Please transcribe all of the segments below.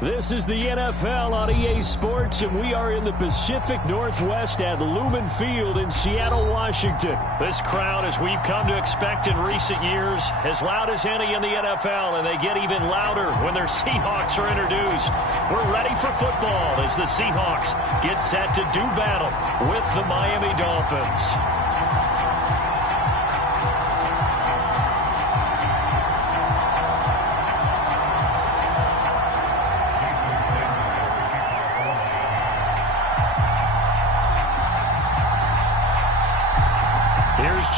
This is the NFL on EA Sports, and we are in the Pacific Northwest at Lumen Field in Seattle, Washington. This crowd, as we've come to expect in recent years, as loud as any in the NFL, and they get even louder when their Seahawks are introduced. We're ready for football as the Seahawks get set to do battle with the Miami Dolphins.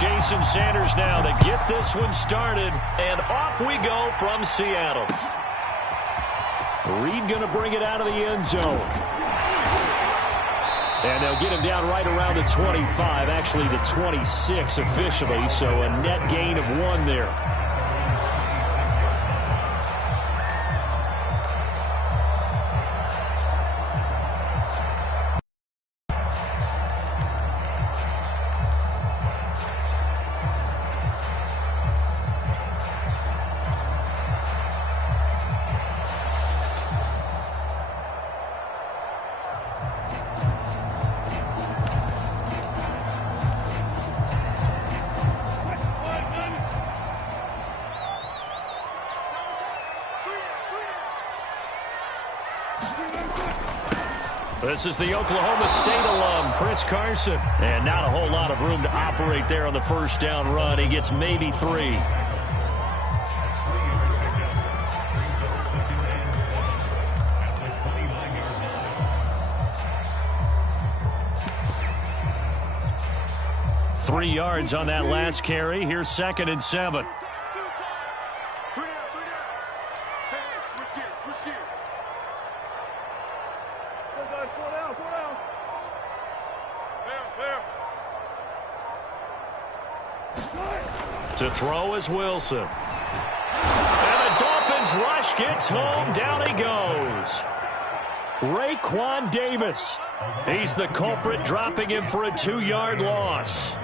Jason Sanders now to get this one started, and off we go from Seattle. Reed going to bring it out of the end zone. And they'll get him down right around the 25, actually the 26 officially, so a net gain of 1 there. This is the Oklahoma State alum, Chris Carson. And not a whole lot of room to operate there on the first down run. He gets maybe 3. Three yards on that last carry. Here's 2nd and 7. To throw is Wilson. And the Dolphins rush gets home. Down he goes. Raekwon Davis. He's the culprit, dropping him for a 2-yard loss.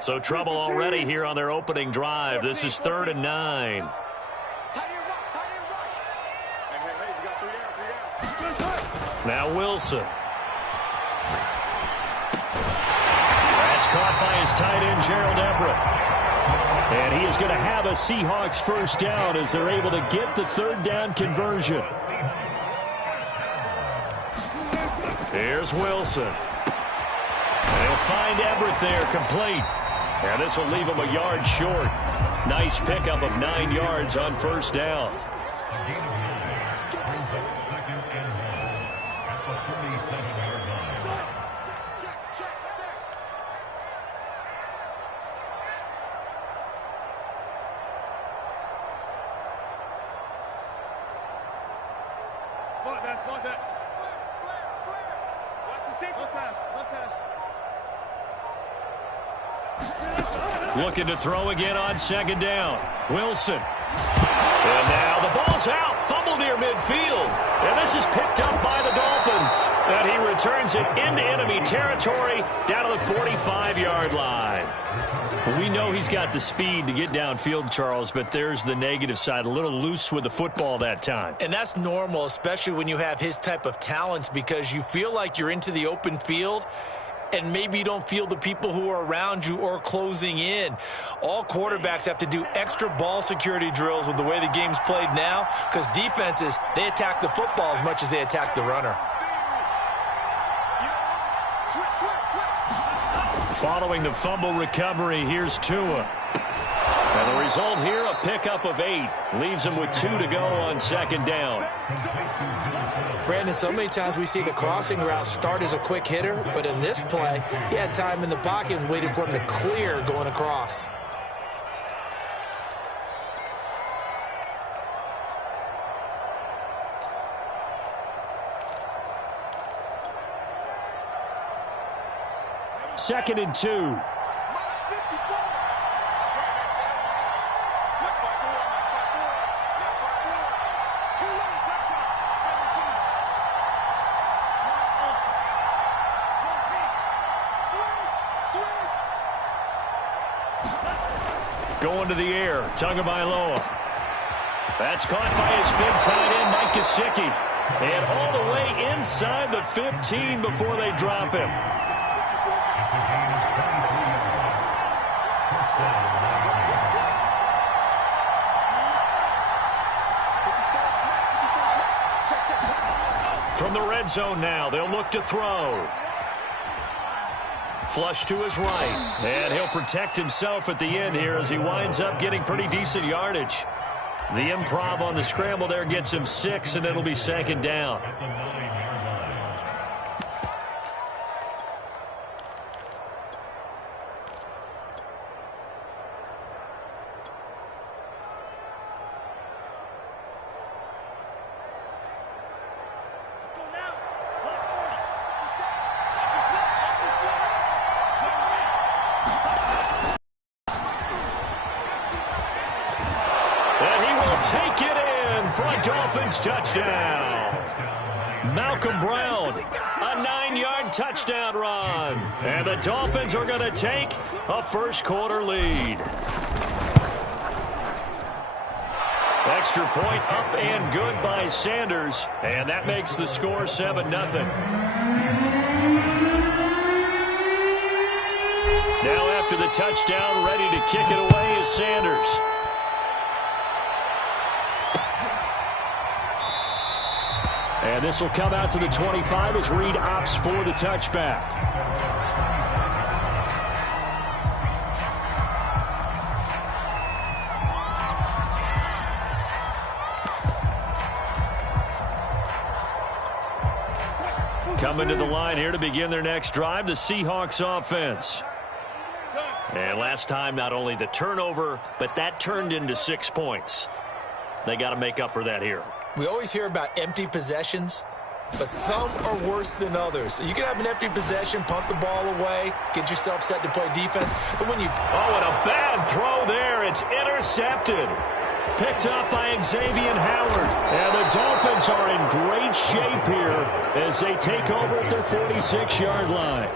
So trouble already here on their opening drive. This is 3rd and 9. Now Wilson. That's caught by his tight end, Gerald Everett. And he is going to have a Seahawks first down as they're able to get the 3rd down conversion. Here's Wilson. And he'll find Everett there, complete. And this will leave him a yard short. Nice pickup of 9 yards on first down. Looking to throw again on 2nd down. Wilson. And now the ball's out. Fumble near midfield. And this is picked up by the Dolphins. And he returns it into enemy territory down to the 45-yard line. We know he's got the speed to get downfield, Charles, but there's the negative side. A little loose with the football that time. And that's normal, especially when you have his type of talents, because you feel like you're into the open field and maybe you don't feel the people who are around you or closing in. All quarterbacks have to do extra ball security drills with the way the game's played now, because defenses, they attack the football as much as they attack the runner. Following the fumble recovery, here's Tua. And the result here, a pickup of 8. Leaves him with 2 to go on 2nd down. Brandon, so many times we see the crossing route start as a quick hitter, but in this play, he had time in the pocket and waited for him to clear going across. Second and 2. Going to the air. Tagovailoa. That's caught by his big tight end, Mike Gesicki. And all the way inside the 15 before they drop him. From the red zone now, they'll look to throw. Flush to his right. And he'll protect himself at the end here as he winds up getting pretty decent yardage. The improv on the scramble there gets him 6, and it'll be second down. Take it in for a Dolphins touchdown. Malcolm Brown, a 9-yard touchdown run. And the Dolphins are going to take a first-quarter lead. Extra point up and good by Sanders. And that makes the score 7-0. Now after the touchdown, ready to kick it away is Sanders. And this will come out to the 25 as Reed opts for the touchback. Coming to the line here to begin their next drive, the Seahawks offense. And last time, not only the turnover, but that turned into 6 points. They got to make up for that here. We always hear about empty possessions, but some are worse than others. You can have an empty possession, pump the ball away, get yourself set to play defense. But when you... Oh, and a bad throw there. It's intercepted. Picked up by Xavier Howard. And the Dolphins are in great shape here as they take over at their 46-yard line.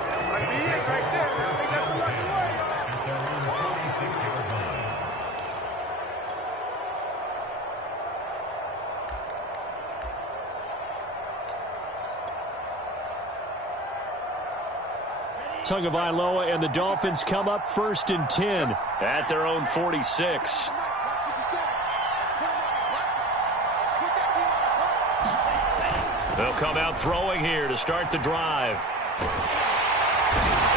Tagovailoa and the Dolphins come up 1st and 10 at their own 46. They'll come out throwing here to start the drive.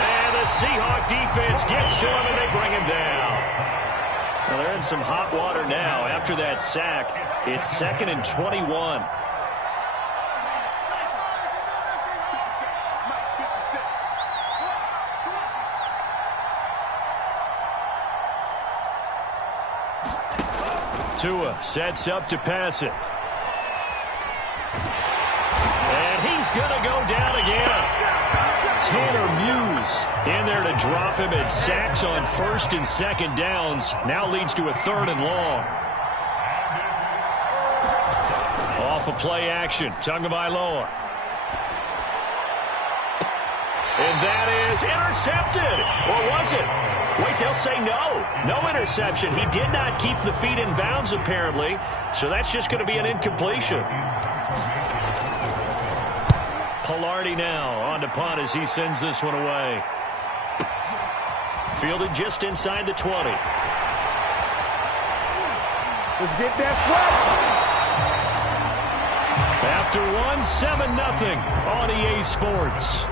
And the Seahawk defense gets to him and they bring him down. Well, they're in some hot water now. After that sack, it's 2nd and 21. Tua sets up to pass it. And he's going to go down again. Tanner Muse in there to drop him, and sacks on 1st and 2nd downs. Now leads to a 3rd and long. Off of play action, Tagovailoa. And that is intercepted. Or was it? Wait, they'll say no. No interception. He did not keep the feet in bounds, apparently. So that's just going to be an incompletion. Pilardi now on to punt as he sends this one away. Fielded just inside the 20. Let's get that swag. After one, 7-0 on EA Sports.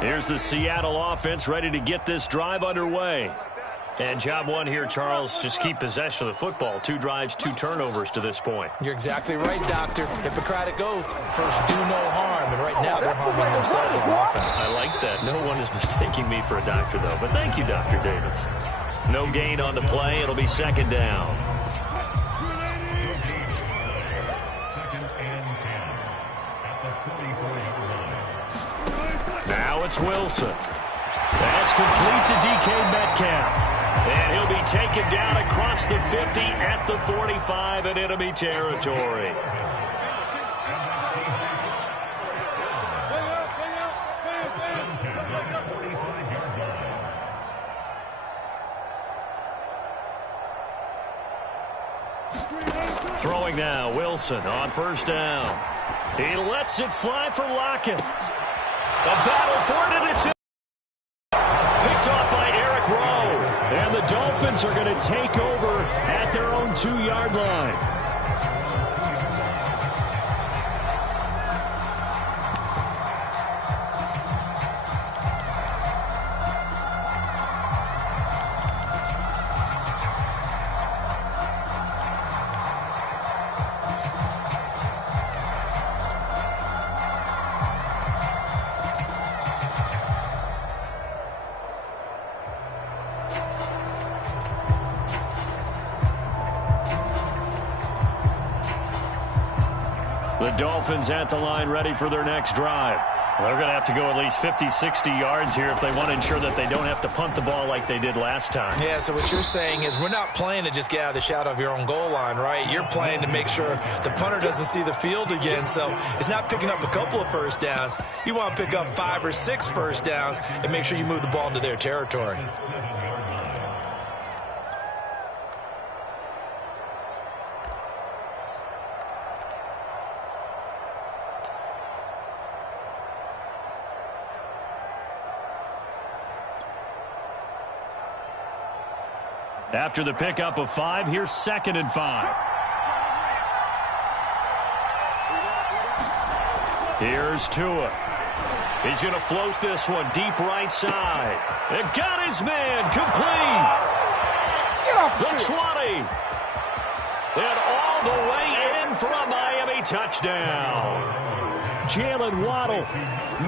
Here's the Seattle offense ready to get this drive underway. And job one here, Charles, just keep possession of the football. 2 drives, 2 turnovers to this point. You're exactly right, Doctor. Hippocratic oath. First, do no harm. And right now, they're harming themselves on offense. I like that. No one is mistaking me for a doctor, though. But thank you, Dr. Davis. No gain on the play. It'll be 2nd down. Now it's Wilson. That's complete to DK Metcalf. And he'll be taken down across the 50 at the 45 in enemy territory. Throwing now, Wilson on first down. He lets it fly for Lockett. A battle for it, and it's picked off by Eric Rowe. And the Dolphins are going to take over at their own 2-yard line. The Dolphins at the line ready for their next drive. They're going to have to go at least 50, 60 yards here if they want to ensure that they don't have to punt the ball like they did last time. Yeah, so what you're saying is we're not playing to just get out of the shadow of your own goal line, right? You're playing to make sure the punter doesn't see the field again. So it's not picking up a couple of first downs. You want to pick up 5 or 6 first downs and make sure you move the ball into their territory. After the pickup of 5, here's 2nd and 5. Here's Tua. He's going to float this one deep right side. They've got his man complete. The 20. And all the way in for a Miami touchdown. Jalen Waddle,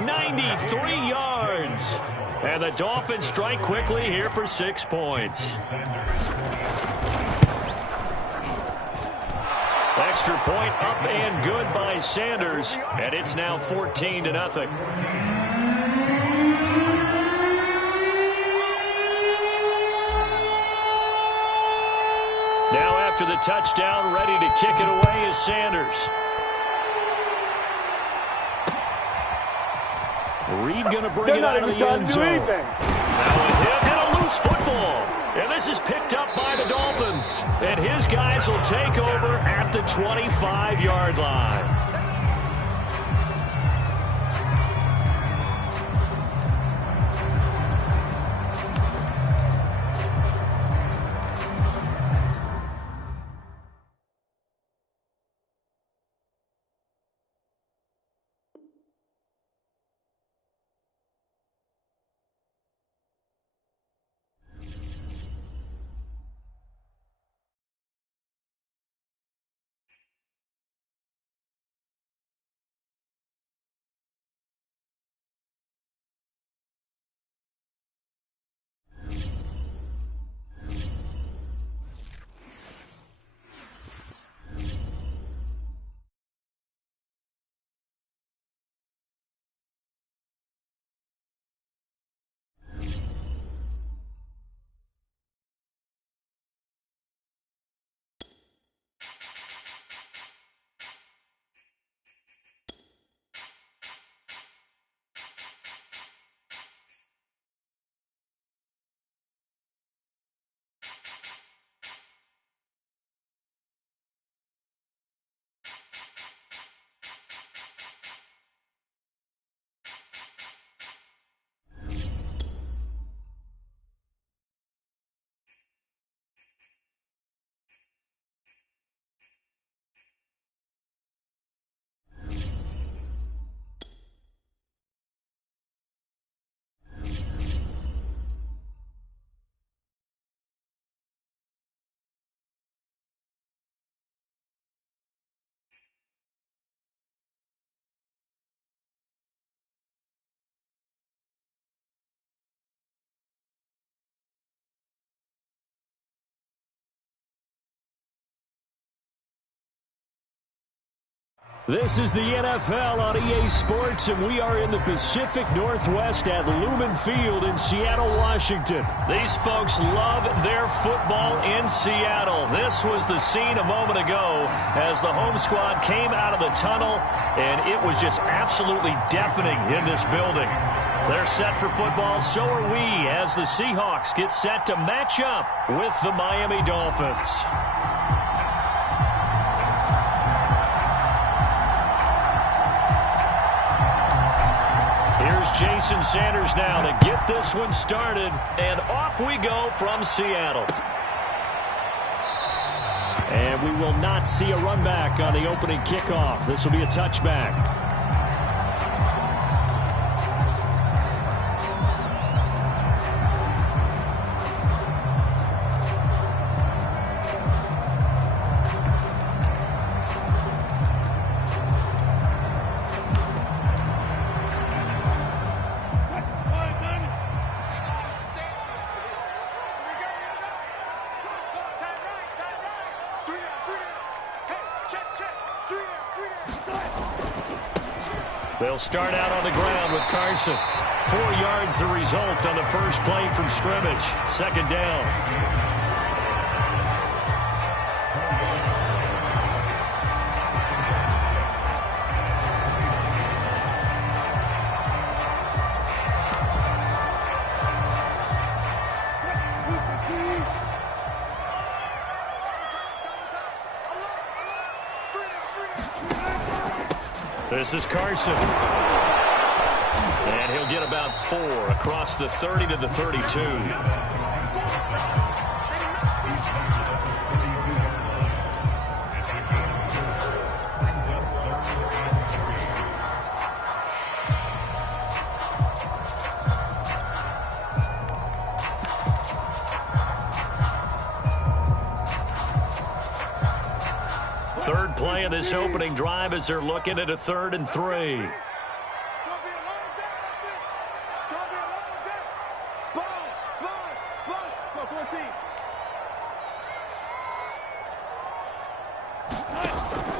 93 yards. And the Dolphins strike quickly here for 6 points. Extra point up and good by Sanders. And it's now 14-0. Now after the touchdown, ready to kick it away is Sanders. Reed going to bring it out of the end zone. Now a hit and a loose football. And this is picked up by the Dolphins. And his guys will take over at the 25-yard line. This is the NFL on EA Sports, and we are in the Pacific Northwest at Lumen Field in Seattle, Washington. These folks love their football in Seattle. This was the scene a moment ago as the home squad came out of the tunnel, and it was just absolutely deafening in this building. They're set for football, so are we, as the Seahawks get set to match up with the Miami Dolphins. Here's Jason Sanders now to get this one started, and off we go from Seattle. And we will not see a run back on the opening kickoff. This will be a touchback. They'll start out on the ground with Carson. 4 yards the result on the first play from scrimmage. Second down. This is Carson. And he'll get about 4 across the 30 to the 32. Third play of this opening drive as they're looking at a 3rd and 3.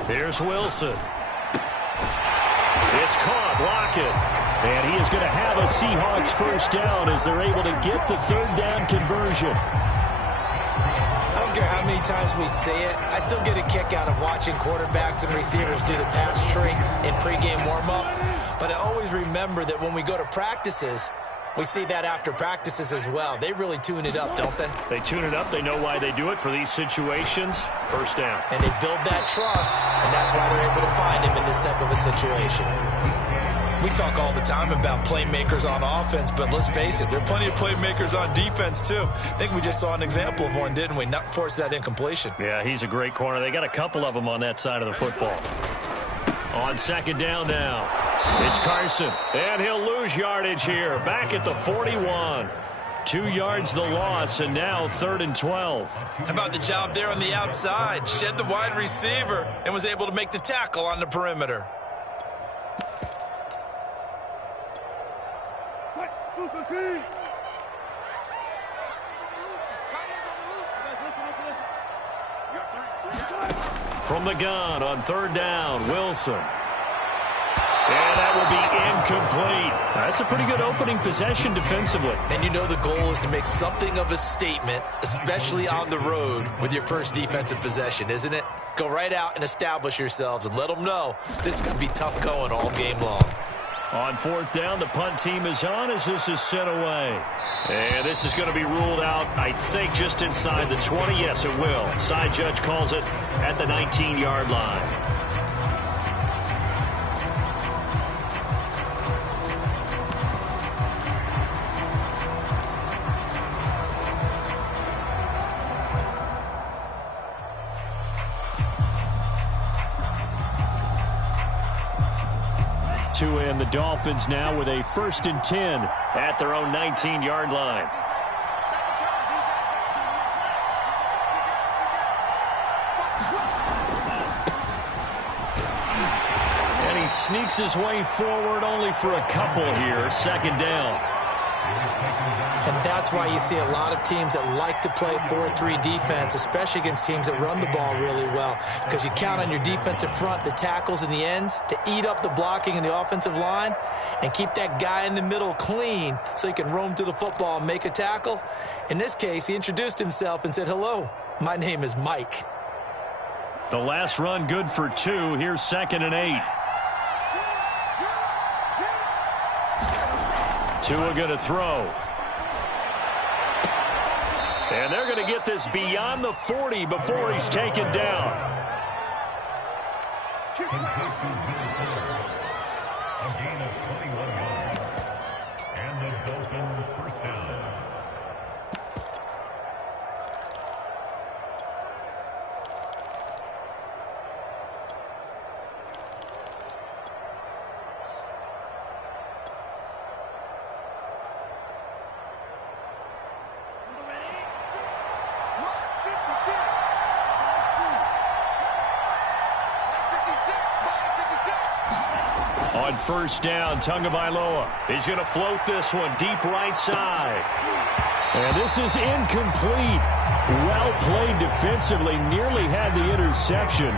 Here's Wilson. It's caught. Lockett. And he is going to have a Seahawks first down as they're able to get the 3rd down conversion. I don't care how many times we say it, I still get a kick out of watching quarterbacks and receivers do the pass tree in pregame warm-up. But I always remember that when we go to practices, we see that after practices as well. They really tune it up, don't they? They tune it up. They know why they do it for these situations. First down. And they build that trust, and that's why they're able to find him in this type of a situation. We talk all the time about playmakers on offense, but let's face it, there are plenty of playmakers on defense, too. I think we just saw an example of one, didn't we? Not force that incompletion. Yeah, he's a great corner. They got a couple of them on that side of the football. On second down now, it's Carson, and he'll lose yardage here. Back at the 41. 2 yards the loss, and now 3rd and 12. How about the job there on the outside? Shed the wide receiver and was able to make the tackle on the perimeter. From the gun on 3rd down, Wilson. And that will be incomplete. That's a pretty good opening possession defensively. And you know the goal is to make something of a statement, especially on the road with your first defensive possession, isn't it? Go right out and establish yourselves and let them know this is going to be tough going all game long. On 4th down, the punt team is on as this is sent away. And this is going to be ruled out, I think, just inside the 20. Yes, it will. Side judge calls it at the 19-yard line. And the Dolphins now with a 1st and 10 at their own 19-yard line. And he sneaks his way forward only for a couple here. 2nd down. And that's why you see a lot of teams that like to play 4-3 defense, especially against teams that run the ball really well, because you count on your defensive front, the tackles and the ends, to eat up the blocking in the offensive line and keep that guy in the middle clean so he can roam to the football and make a tackle. In this case, he introduced himself and said, "Hello, my name is Mike." The last run good for 2. Here's 2nd and 8. Tua going to throw. And they're going to get this beyond the 40 before he's taken down. A gain of 21 yards. And the Dolphins first down. On first down, Tagovailoa. He's going to float this one deep right side. And this is incomplete. Well played defensively. Nearly had the interception,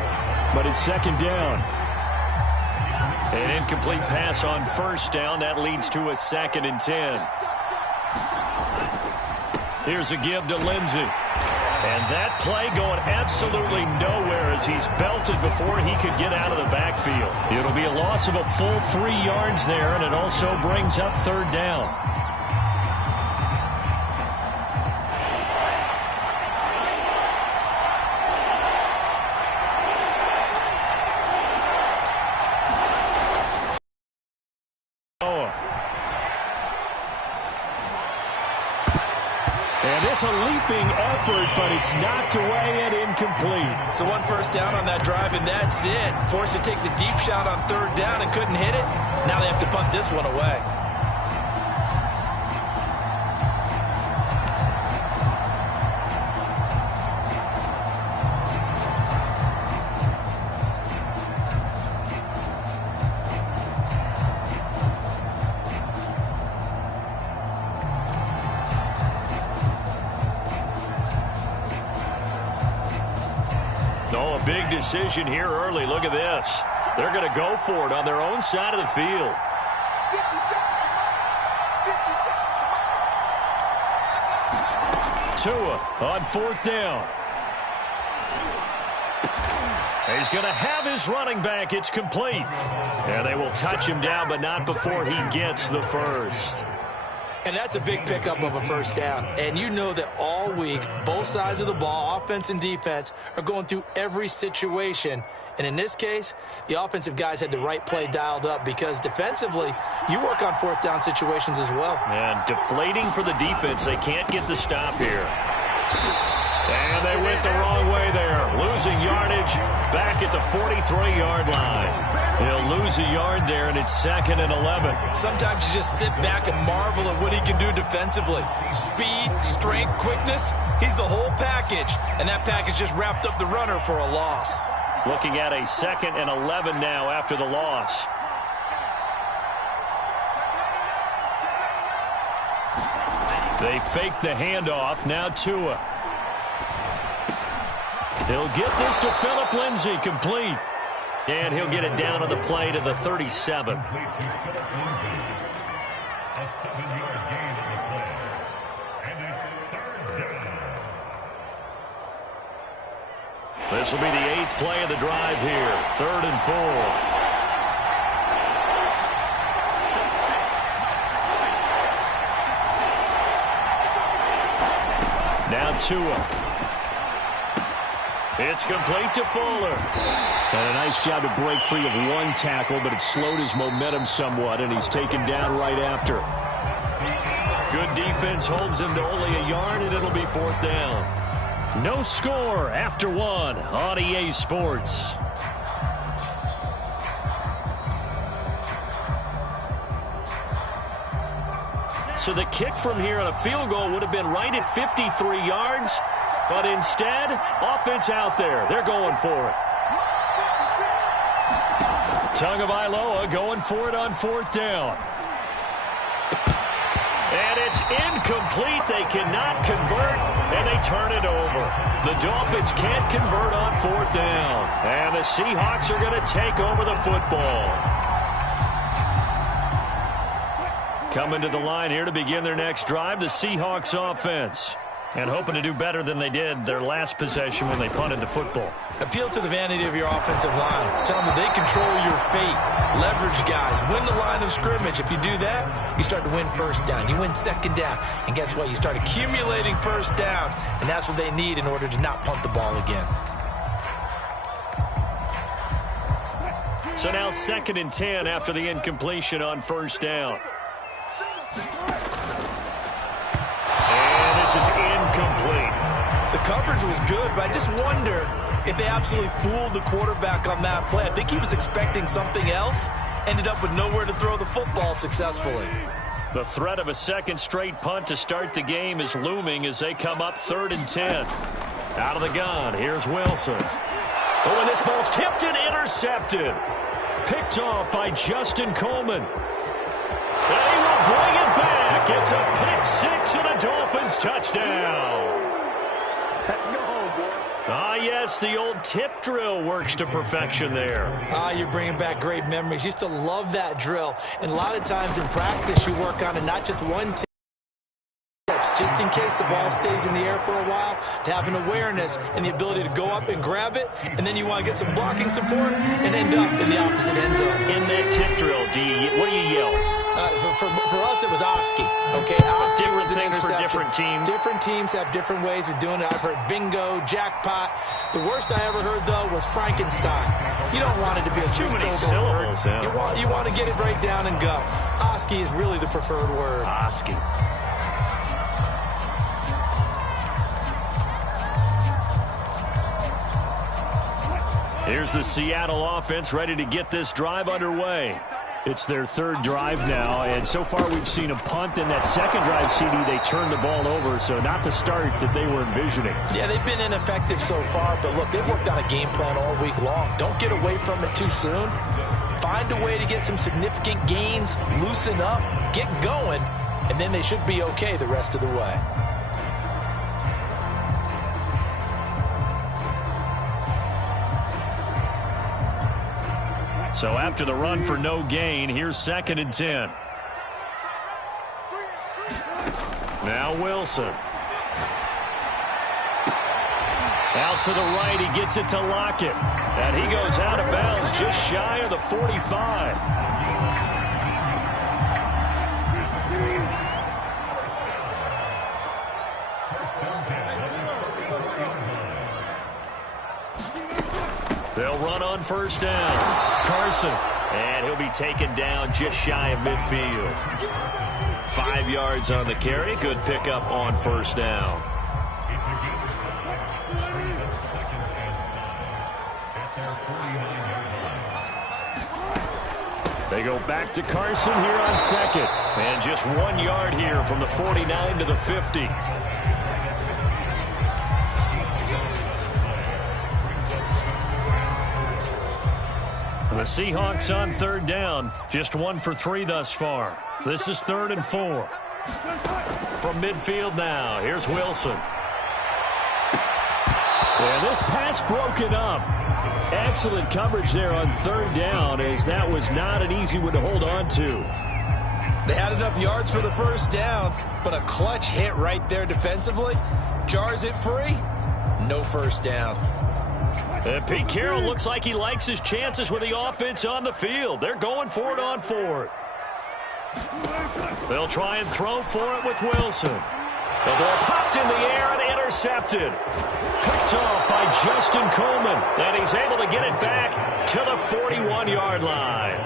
but it's 2nd down. An incomplete pass on first down. That leads to a 2nd and 10. Here's a give to Lindsey. And that play going absolutely nowhere as he's belted before he could get out of the backfield. It'll be a loss of a full 3 yards there, and it also brings up 3rd down. And it's a leaping effort, but it's knocked away and incomplete. So 1 first down on that drive, and that's it. Forced to take the deep shot on 3rd down and couldn't hit it. Now they have to punt this one away. Oh, a big decision here early. Look at this. They're going to go for it on their own side of the field. Tua on 4th down. He's going to have his running back. It's complete. And they will touch him down, but not before he gets the first. And that's a big pickup of a first down. And you know that all week, both sides of the ball, offense and defense, are going through every situation. And in this case, the offensive guys had the right play dialed up because defensively, you work on 4th down situations as well. And deflating for the defense. They can't get the stop here. And they went the wrong way there. Losing yardage back at the 43-yard line. He'll lose a yard there, and it's 2nd and 11. Sometimes you just sit back and marvel at what he can do defensively. Speed, strength, quickness, he's the whole package. And that package just wrapped up the runner for a loss. Looking at a 2nd and 11 now after the loss. They fake the handoff. Now Tua. He'll get this to Phillip Lindsay, complete. And he'll get it down on the play to the 37. This will be the 8th play of the drive here. 3rd and 4. Now Tua. It's complete to Fuller. And a nice job to break free of 1 tackle, but it slowed his momentum somewhat, and he's taken down right after. Good defense holds him to only a yard, and it'll be 4th down. No score after 1 on EA Sports. So the kick from here on a field goal would have been right at 53 yards. But instead, offense out there. They're going for it. Tagovailoa going for it on 4th down. And it's incomplete. They cannot convert, and they turn it over. The Dolphins can't convert on 4th down. And the Seahawks are going to take over the football. Coming to the line here to begin their next drive, the Seahawks offense. And hoping to do better than they did their last possession when they punted the football. Appeal to the vanity of your offensive line. Tell them they control your fate. Leverage guys. Win the line of scrimmage. If you do that, you start to win 1st down. You win 2nd down. And guess what? You start accumulating 1st downs. And that's what they need in order to not punt the ball again. So now 2nd and 10 after the incompletion on 1st down. This is incomplete. The coverage was good, but I just wonder if they absolutely fooled the quarterback on that play. I think he was expecting something else, ended up with nowhere to throw the football successfully. The threat of a 2nd straight punt to start the game is looming as they come up 3rd and 10. Out of the gun, here's Wilson. Oh, and this ball's tipped and intercepted. Picked off by Justin Coleman. They will bring it back. It's a pick-6 and a Dolphins touchdown. Yes, the old tip drill works to perfection there. You're bringing back great memories. Used to love that drill. And a lot of times in practice, you work on it, not just one tip. Just in case the ball stays in the air for a while, to have an awareness and the ability to go up and grab it, and then you want to get some blocking support and end up in the opposite end zone. In that tip drill, what do you yell? For us, it was Oski. Okay, Oski different was an things for interception. different teams. Different teams have different ways of doing it. I've heard bingo, jackpot. The worst I ever heard, though, was Frankenstein. You don't want it to be a too many syllables. word. Yeah. You want to get it right down and go. Oski is really the preferred word. Oski. Here's the Seattle offense ready to get this drive underway. It's their 3rd drive now, and so far we've seen a punt. In that 2nd drive, CD, they turned the ball over, so not the start that they were envisioning. Yeah, they've been ineffective so far, but look, they've worked on a game plan all week long. Don't get away from it too soon. Find a way to get some significant gains, loosen up, get going, and then they should be okay the rest of the way. So after the run for no gain, here's 2nd and 10. Now Wilson. Out to the right, he gets it to Lockett. And he goes out of bounds just shy of the 45. They'll run on 1st down. Carson, and he'll be taken down just shy of midfield. 5 yards on the carry. Good pickup on 1st down. They go back to Carson here on 2nd. And just 1 yard here from the 49 to the 50. The Seahawks on 3rd down, just 1 for 3 thus far. This is 3rd and 4. From midfield now, here's Wilson. And this pass broken up. Excellent coverage there on 3rd down, as that was not an easy one to hold on to. They had enough yards for the 1st down, but a clutch hit right there defensively. Jars it free, no 1st down. And Pete Carroll looks like he likes his chances with the offense on the field. They're going for it on 4th. They'll try and throw for it with Wilson. The ball popped in the air and intercepted. Picked off by Justin Coleman. And he's able to get it back to the 41-yard line.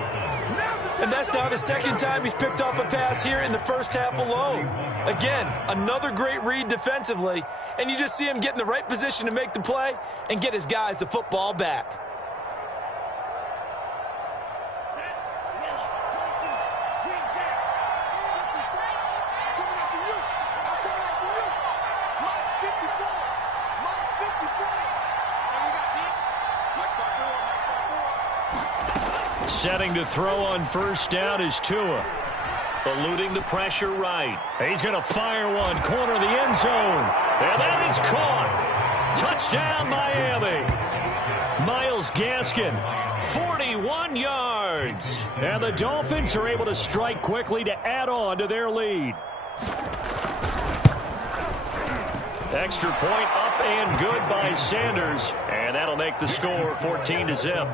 And that's now the 2nd time he's picked off a pass here in the 1st half alone. Again, another great read defensively. And you just see him get in the right position to make the play and get his guys the football back. Setting to throw on 1st down is Tua. Eluding the pressure right. He's going to fire one, corner of the end zone. And that is caught. Touchdown, Miami. Myles Gaskin, 41 yards. And the Dolphins are able to strike quickly to add on to their lead. Extra point up and good by Sanders. And that'll make the score 14-0.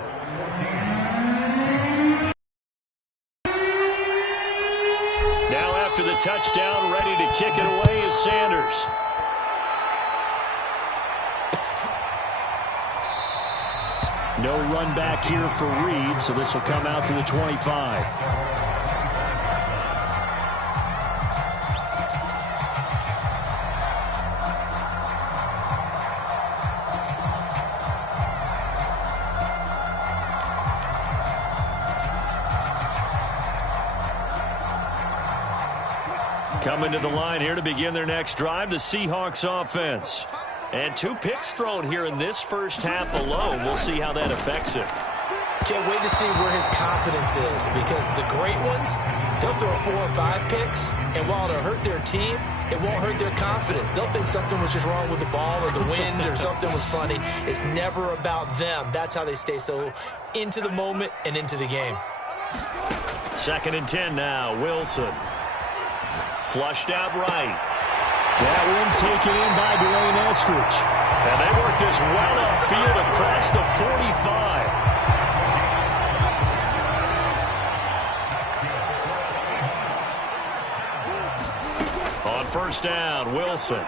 Now after the touchdown, ready to kick it away is Sanders. No run back here for Reed, so this will come out to the 25. Coming to the line here to begin their next drive, the Seahawks offense. And 2 picks thrown here in this first half alone. We'll see how that affects it. Can't wait to see where his confidence is, because the great ones, they'll throw 4 or 5 picks, and while it'll hurt their team, it won't hurt their confidence. They'll think something was just wrong with the ball or the wind or something was funny. It's never about them. That's how they stay so into the moment and into the game. 2nd and 10 now. Wilson. Flushed out right. That one taken in by Dwayne Eskridge. And they work this well upfield across the 45. On first down, Wilson.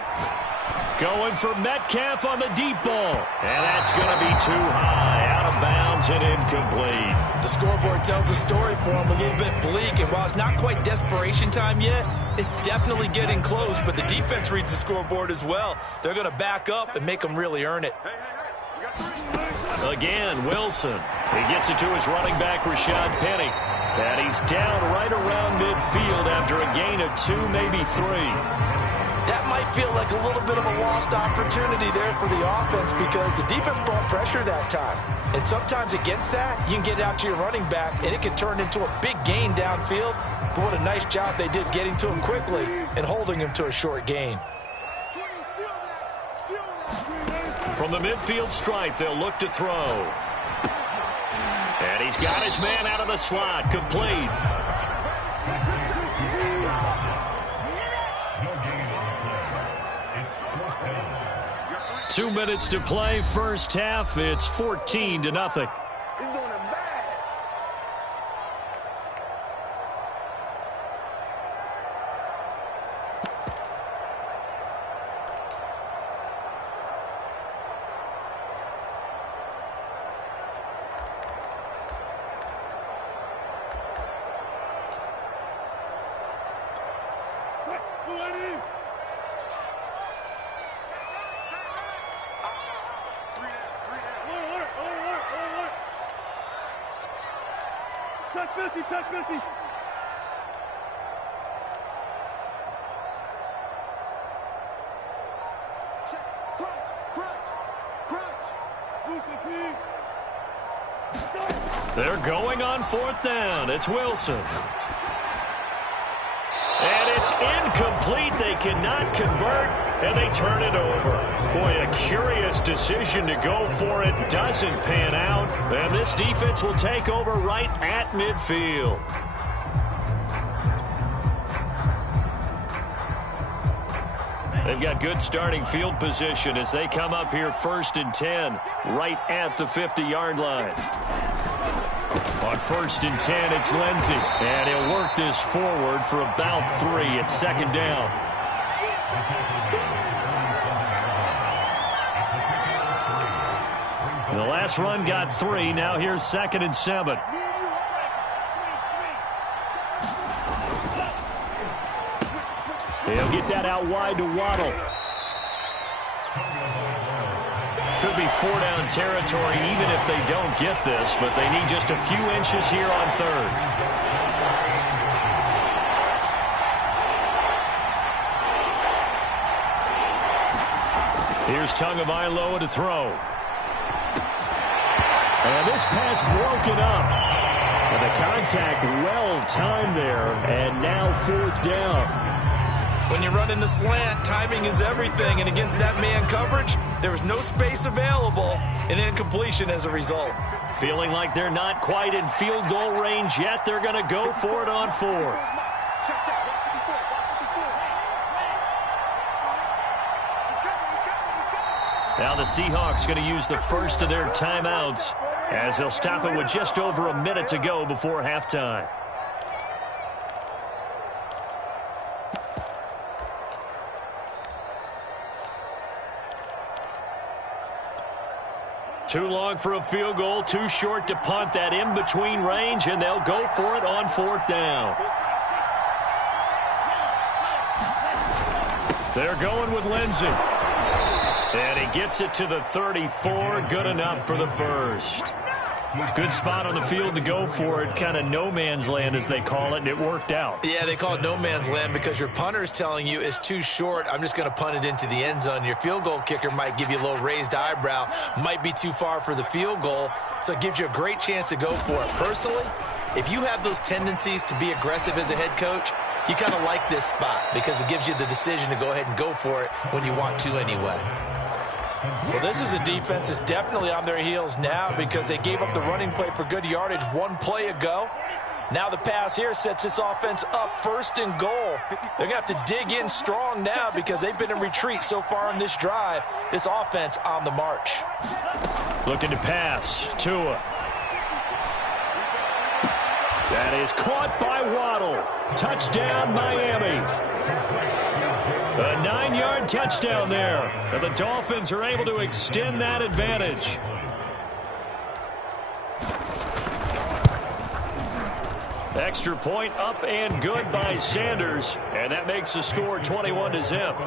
Going for Metcalf on the deep ball. And that's going to be too high. Out of bounds and incomplete. The scoreboard tells the story for him, a little bit bleak. And while it's not quite desperation time yet, it's definitely getting close. But the defense reads the scoreboard as well. They're going to back up and make them really earn it. Again, Wilson. He gets it to his running back, Rashad Penny. And he's down right around midfield after a gain of 2, maybe 3. That might feel like a little bit of a lost opportunity there for the offense, because the defense brought pressure that time. And sometimes against that, you can get it out to your running back, and it can turn into a big gain downfield. But what a nice job they did getting to him quickly and holding him to a short gain. From the midfield stripe, they'll look to throw. And he's got his man out of the slot, complete. 2 minutes to play, first half. It's 14-0. Touch 50. They're going on 4th down. It's Wilson. And it's incomplete. They cannot convert, and they turn it over. Boy, a curious decision to go for it. Doesn't pan out. And this defense will take over right at midfield. They've got good starting field position as they come up here 1st and 10, right at the 50-yard line. On 1st and 10, it's Lindsey. And he'll work this forward for about 3. It's 2nd down. The last run got 3. Now here's 2nd and 7. He'll get that out wide to Waddle. Could be 4-down territory even if they don't get this, but they need just a few inches here on 3rd. Here's Tagovailoa to throw. And this pass broken up. And the contact well timed there, and now 4th down. When you run in the slant, timing is everything, and against that man coverage, there was no space available, and incompletion as a result. Feeling like they're not quite in field goal range yet, they're going to go for it on 4th. Now the Seahawks going to use the first of their timeouts as they'll stop it with just over a minute to go before halftime. Too long for a field goal, too short to punt. That in-between range, and they'll go for it on 4th down. They're going with Lindsey. And he gets it to the 34. Good enough for the first. Good spot on the field to go for it. Kind of no man's land, as they call it, and it worked out. Yeah, they call it no man's land because your punter is telling you it's too short. I'm just going to punt it into the end zone. Your field goal kicker might give you a little raised eyebrow. Might be too far for the field goal, so it gives you a great chance to go for it. Personally, if you have those tendencies to be aggressive as a head coach, you kind of like this spot because it gives you the decision to go ahead and go for it when you want to anyway. Well, this is a defense that's definitely on their heels now because they gave up the running play for good yardage one play ago. Now the pass here sets this offense up 1st and goal. They're going to have to dig in strong now because they've been in retreat so far on this drive. This offense on the march. Looking to pass. Tua. That is caught by Waddle. Touchdown, Miami. A 9-yard touchdown there. And the Dolphins are able to extend that advantage. Extra point up and good by Sanders. And that makes the score 21-0.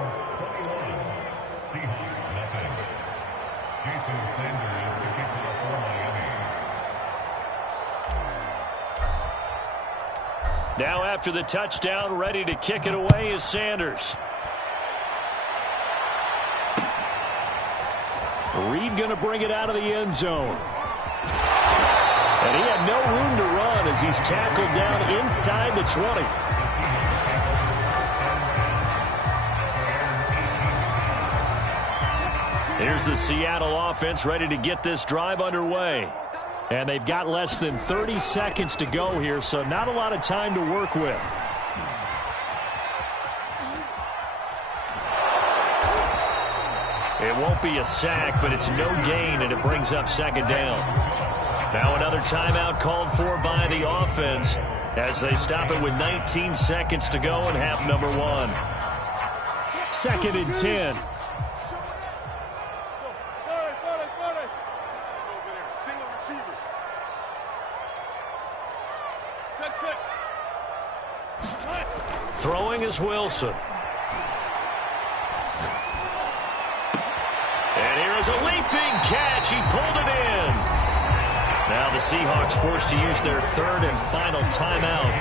Now after the touchdown, ready to kick it away is Sanders. Reed going to bring it out of the end zone. And he had no room to run as he's tackled down inside the 20. Here's the Seattle offense ready to get this drive underway. And they've got less than 30 seconds to go here, so not a lot of time to work with. It won't be a sack, but it's no gain, and it brings up 2nd down. Now another timeout called for by the offense as they stop it with 19 seconds to go in half number 1. 2nd and 10. Throwing is Wilson. And here is a leaping catch. He pulled it in. Now the Seahawks forced to use their 3rd and final timeout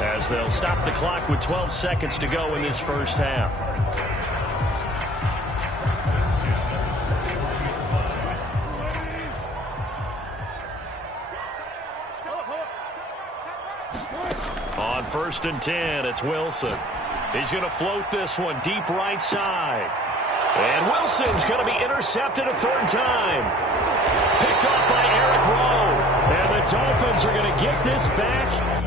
as they'll stop the clock with 12 seconds to go in this first half. On 1st and 10, it's Wilson. He's going to float this one deep right side. And Wilson's going to be intercepted a 3rd time. Picked off by Eric Rowe. And the Dolphins are going to get this back.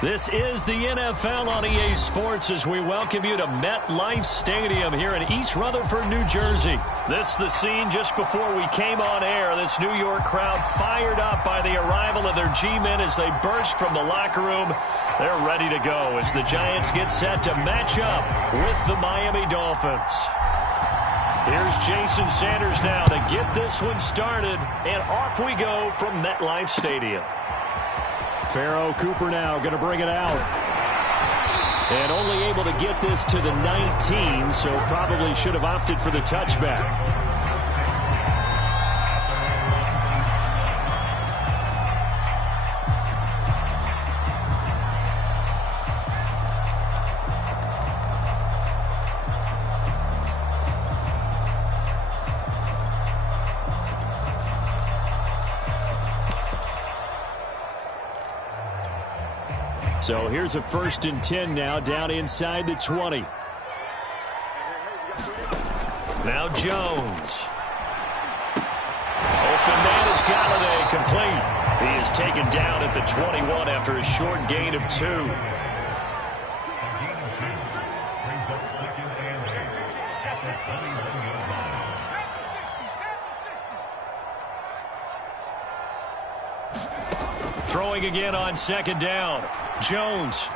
This is the NFL on EA Sports as we welcome you to MetLife Stadium here in East Rutherford, New Jersey. This is the scene just before we came on air. This New York crowd fired up by the arrival of their G-men as they burst from the locker room. They're ready to go as the Giants get set to match up with the Miami Dolphins. Here's Jason Sanders now to get this one started, and off we go from MetLife Stadium. Pharaoh Cooper now going to bring it out. And only able to get this to the 19, so probably should have opted for the touchback. So here's a 1st and 10 now, down inside the 20. Now Jones. Open man is Galladay, complete. He is taken down at the 21 after a short gain of 2. Throwing again on 2nd down. Jones.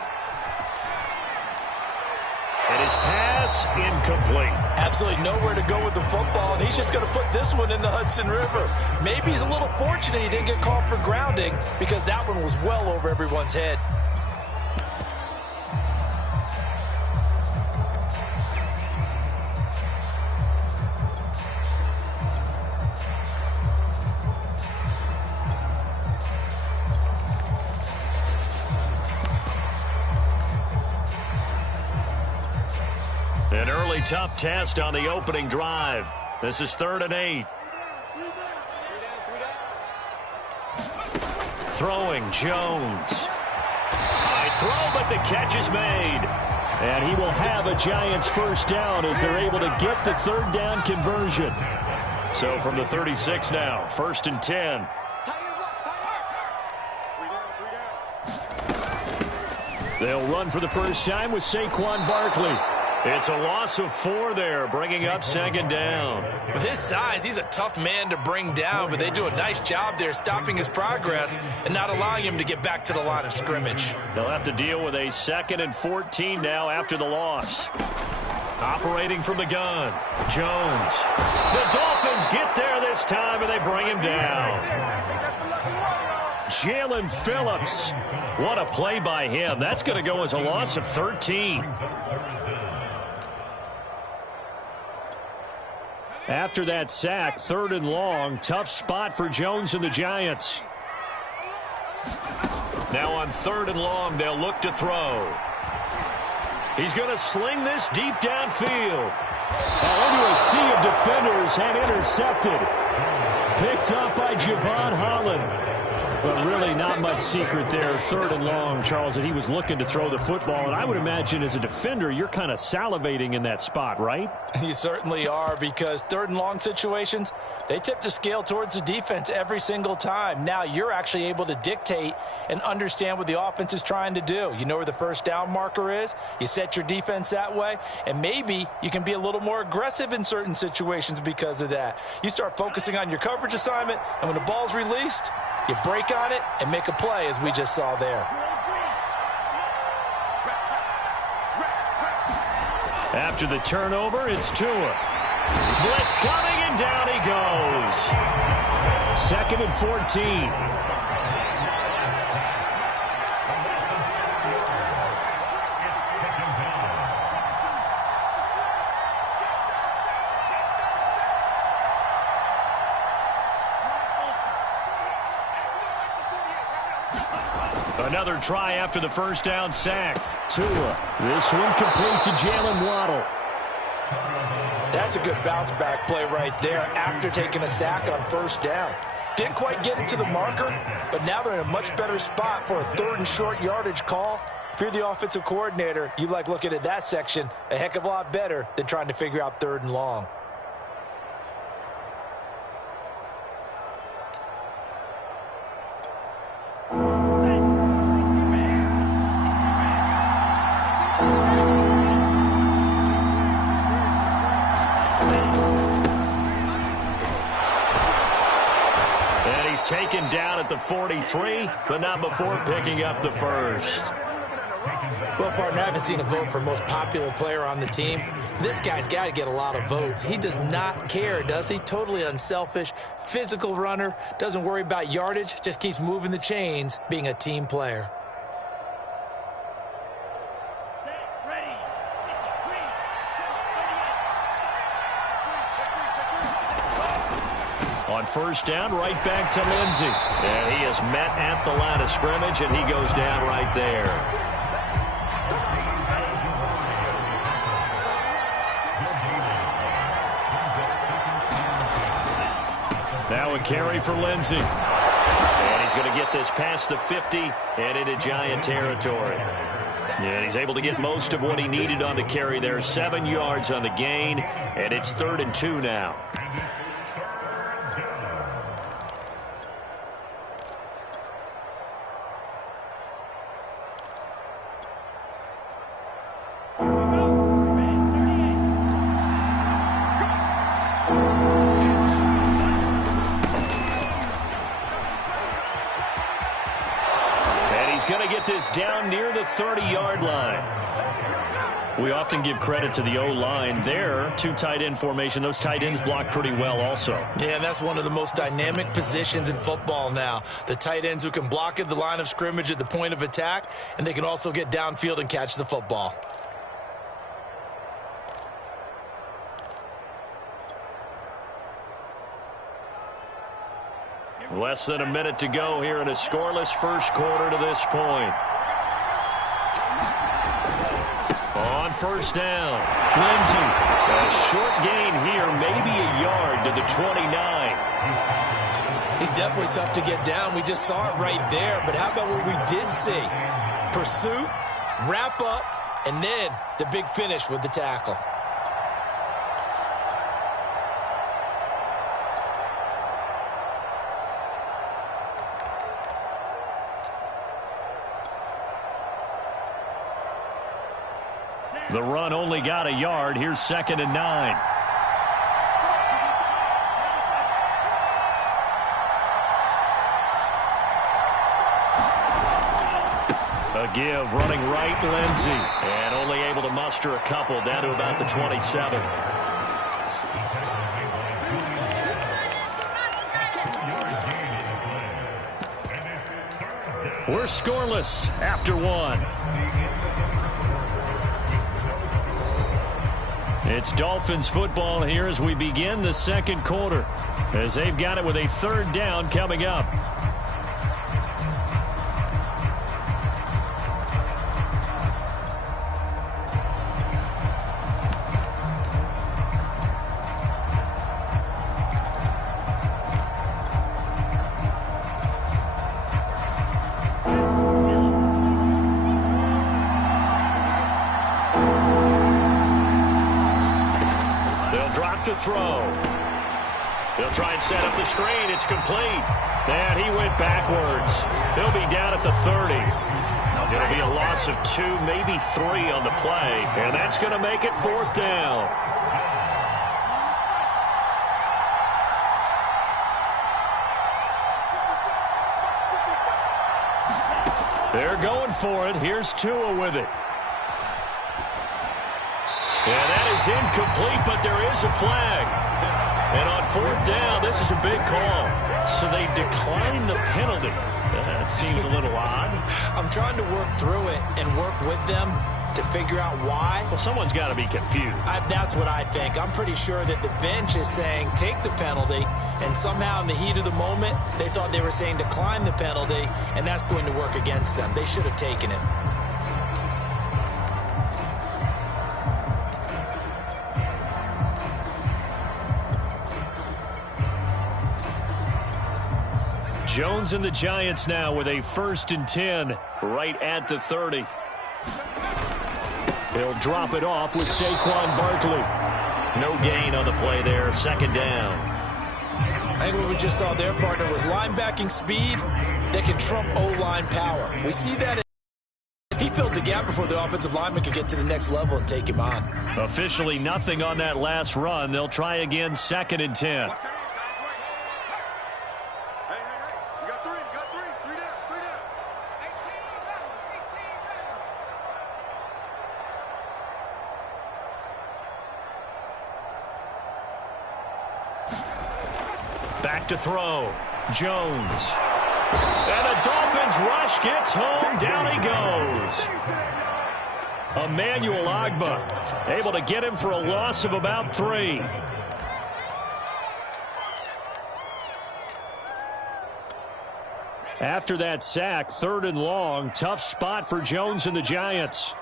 And his pass incomplete. Absolutely nowhere to go with the football, and he's just going to put this one in the Hudson River. Maybe he's a little fortunate he didn't get called for grounding because that one was well over everyone's head. An early tough test on the opening drive. This is 3rd and 8. Throwing Jones. High throw, but the catch is made. And he will have a Giants 1st down as they're able to get the 3rd down conversion. So from the 36 now, 1st and 10. They'll run for the first time with Saquon Barkley. It's a loss of 4 there, bringing up 2nd down. With his size, he's a tough man to bring down, but they do a nice job there stopping his progress and not allowing him to get back to the line of scrimmage. They'll have to deal with a 2nd and 14 now after the loss. Operating from the gun, Jones. The Dolphins get there this time, and they bring him down. Jalen Phillips. What a play by him. That's going to go as a loss of 13. After that sack, 3rd and long. Tough spot for Jones and the Giants. Now on 3rd and long, they'll look to throw. He's going to sling this deep downfield. Into a sea of defenders and intercepted. Picked up by Javon Holland. But really not much secret there. 3rd and long, Charles, and he was looking to throw the football. And I would imagine as a defender, you're kind of salivating in that spot, right? You certainly are, because 3rd and long situations, they tip the scale towards the defense every single time. Now you're actually able to dictate and understand what the offense is trying to do. You know where the 1st down marker is. You set your defense that way, and maybe you can be a little more aggressive in certain situations because of that. You start focusing on your coverage assignment, and when the ball's released, you break on it and make a play, as we just saw there. After the turnover, it's Tua. Blitz coming, and down he goes. 2nd and 14. Another try after the 1st down sack. Tua. This one complete to Jalen Waddle. That's a good bounce-back play right there after taking a sack on 1st down. Didn't quite get it to the marker, but now they're in a much better spot for a 3rd and short yardage call. If you're the offensive coordinator, you like looking at that section a heck of a lot better than trying to figure out 3rd and long. He's taken down at the 43, but not before picking up the first. Well, partner, I haven't seen a vote for most popular player on the team. This guy's got to get a lot of votes. He does not care, does he? Totally unselfish, physical runner, doesn't worry about yardage, just keeps moving the chains, being a team player. On first down, right back to Lindsey. And he is met at the line of scrimmage, and he goes down right there. Now a carry for Lindsey. And he's going to get this past the 50 and into Giant territory. And he's able to get most of what he needed on the carry there. 7 yards on the gain, and it's 3rd and 2 now. This down near the 30-yard line. We often give credit to the O-line there. 2 tight end formation. Those tight ends block pretty well also. Yeah, and that's one of the most dynamic positions in football now. The tight ends who can block at the line of scrimmage at the point of attack, and they can also get downfield and catch the football. Less than a minute to go here in a scoreless first quarter to this point. On first down, Lindsey. A short gain here, maybe a yard to the 29. He's definitely tough to get down. We just saw it right there. But how about what we did see? Pursuit, wrap up, and then the big finish with the tackle. The run only got a yard. Here's 2nd and 9. A give, running right, Lindsey. And only able to muster a couple down to about the 27. We're scoreless after 1. It's Dolphins football here as we begin the second quarter, as they've got it with a 3rd down coming up. To throw. He'll try and set up the screen. It's complete. And he went backwards. He'll be down at the 30. It'll be a loss of 2, maybe 3 on the play. And that's going to make it 4th down. They're going for it. Here's Tua with it. And that is incomplete, but there is a flag. And on 4th down, this is a big call. So they decline the penalty. That seems a little odd. I'm trying to work through it and work with them to figure out why. Well, someone's got to be confused. That's what I think. I'm pretty sure that the bench is saying take the penalty, and somehow in the heat of the moment, they thought they were saying decline the penalty, and that's going to work against them. They should have taken it. Jones and the Giants now with a 1st and 10 right at the 30. He'll drop it off with Saquon Barkley. No gain on the play there. 2nd down. I think what we just saw there, partner, was linebacking speed that can trump O-line power. We see that. He filled the gap before the offensive lineman could get to the next level and take him on. Officially nothing on that last run. They'll try again. 2nd and 10. Back to throw. Jones. And the Dolphins rush gets home. Down he goes. Emmanuel Ogbah able to get him for a loss of about 3. After that sack, 3rd and long. Tough spot for Jones and the Giants.